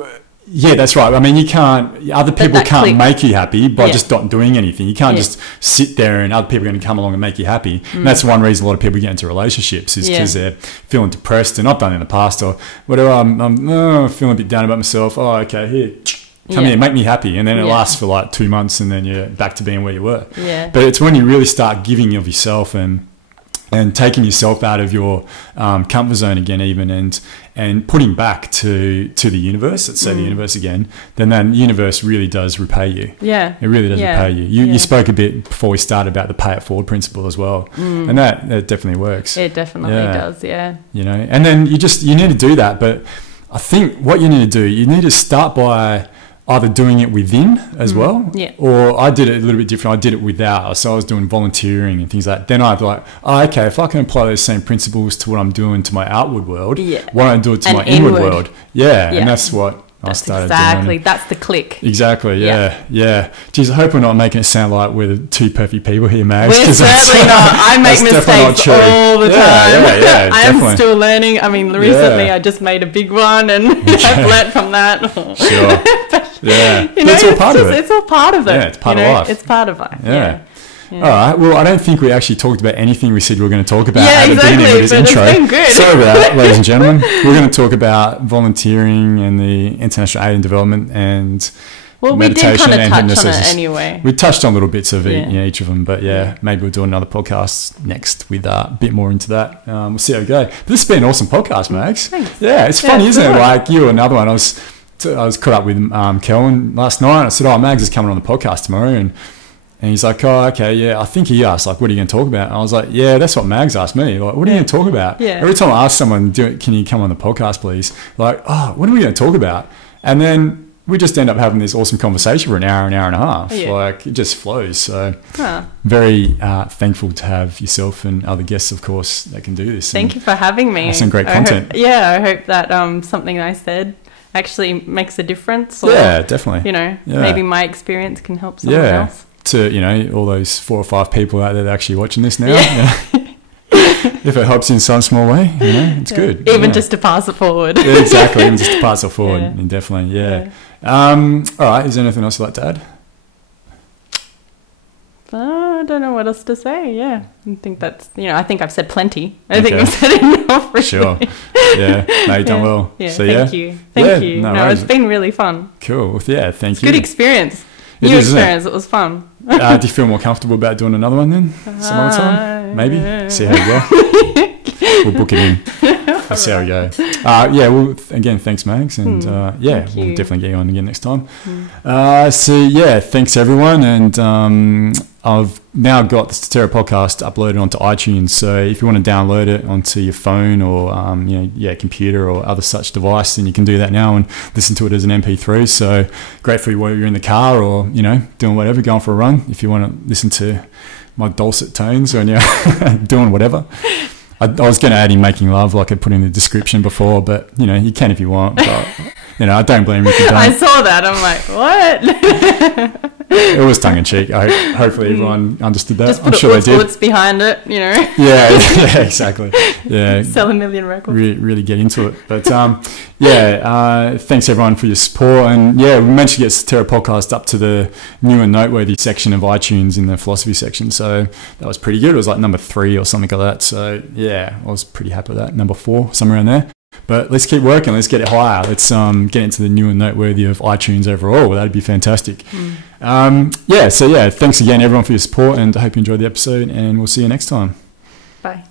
Yeah, that's right. I mean, you can't. Other people can't make you happy by just not doing anything. You can't just sit there and other people are going to come along and make you happy. And that's one reason a lot of people get into relationships is because they're feeling depressed. And I've done it in the past or whatever. I'm feeling a bit down about myself. Oh, okay, here. Come here, make me happy. And then it lasts for like 2 months and then you're back to being where you were. Yeah. But it's when you really start giving of yourself and taking yourself out of your comfort zone again even and putting back to the universe, let's say the universe again, then that universe really does repay you. Yeah. It really does repay you. You spoke a bit before we started about the pay it forward principle as well. And that definitely works. It definitely does, yeah. You know, and then you need to do that. But I think what you need to do, you need to start by either doing it within as well, or I did it a little bit different. I did it without. So I was doing volunteering and things like that. Then I'd be like, oh, okay, if I can apply those same principles to what I'm doing to my outward world, why don't I do it to my inward world? Yeah, and that's what I started doing. That's the click. Exactly, yeah. Geez, I hope we're not making it sound like we're two perfect people here, Mags. We're certainly not. I make mistakes all the time. Yeah, I am still learning. I mean, recently I just made a big one and I've learnt from that. Sure. Yeah, you know, it's all part of it. It's all part of it. Yeah, it's part of life. It's part of life. Yeah. All right. Well, I don't think we actually talked about anything we said we were going to talk about at the exactly, beginning of this intro. It's been good. Sorry about that, ladies and gentlemen. We're going to talk about volunteering and the international aid and development and meditation and hypnosis. We did kind of touch on it anyway. We touched on little bits of each of them, but maybe we'll do another podcast next with a bit more into that. We'll see how we go. But this has been an awesome podcast, Mags. Thanks. Yeah, it's funny, isn't it? Like you, another one. I was caught up with Kelvin last night. I said, "Oh, Mags is coming on the podcast tomorrow," and he's like, "Oh, okay, yeah." I think he asked, like, "What are you going to talk about?" And I was like, "Yeah, that's what Mags asked me. Like, what are you going to talk about?" Yeah. Every time I ask someone, "Can you come on the podcast, please?" Like, "Oh, what are we going to talk about?" And then we just end up having this awesome conversation for an hour and a half. Yeah. Like, it just flows. So very thankful to have yourself and other guests, of course, that can do this. Thank you for having me. Some great content. I hope that something I said actually makes a difference. Or, definitely. You know, maybe my experience can help someone else. To, you know, all those 4 or 5 people out there that are actually watching this now. If it helps in some small way, you know, it's good. Even just to pass it forward. Exactly, even just to pass it forward. And definitely, all right, is there anything else you'd like to add? I don't know what else to say. I think that's, I think I've said plenty. I think I've said enough. Really. Sure. Yeah. No, you've done well. Yeah. So, thank you. Thank you. No, it's been really fun. Cool. Well, thank you. Good experience. New experience. It was fun. Do you feel more comfortable about doing another one then? Some other time? Maybe? See how you go. We'll book it in. We'll see how we go. Well, again, thanks, Mags. And we'll definitely get you on again next time. Thanks, everyone. And I've now got the Statera podcast uploaded onto iTunes. So if you want to download it onto your phone or computer or other such device, then you can do that now and listen to it as an MP3. So great for you while you're in the car or doing whatever, going for a run. If you want to listen to my dulcet tones or doing whatever. I was going to add in making love, like I put in the description before, but you can if you want. But I don't blame you if you don't. I saw that. I'm like, what? It was tongue in cheek. Hopefully everyone understood that. Just put I'm sure they did. What's behind it, Yeah, exactly. Yeah, sell a million records. Really get into it. But thanks everyone for your support. And we managed to get Statera podcast up to the new and noteworthy section of iTunes in the philosophy section. So that was pretty good. It was like number 3 or something like that. So I was pretty happy with that. Number 4, somewhere around there. But let's keep working. Let's get it higher. Let's get into the new and noteworthy of iTunes overall. That'd be fantastic. Thanks again, everyone, for your support, and I hope you enjoyed the episode, and we'll see you next time. Bye.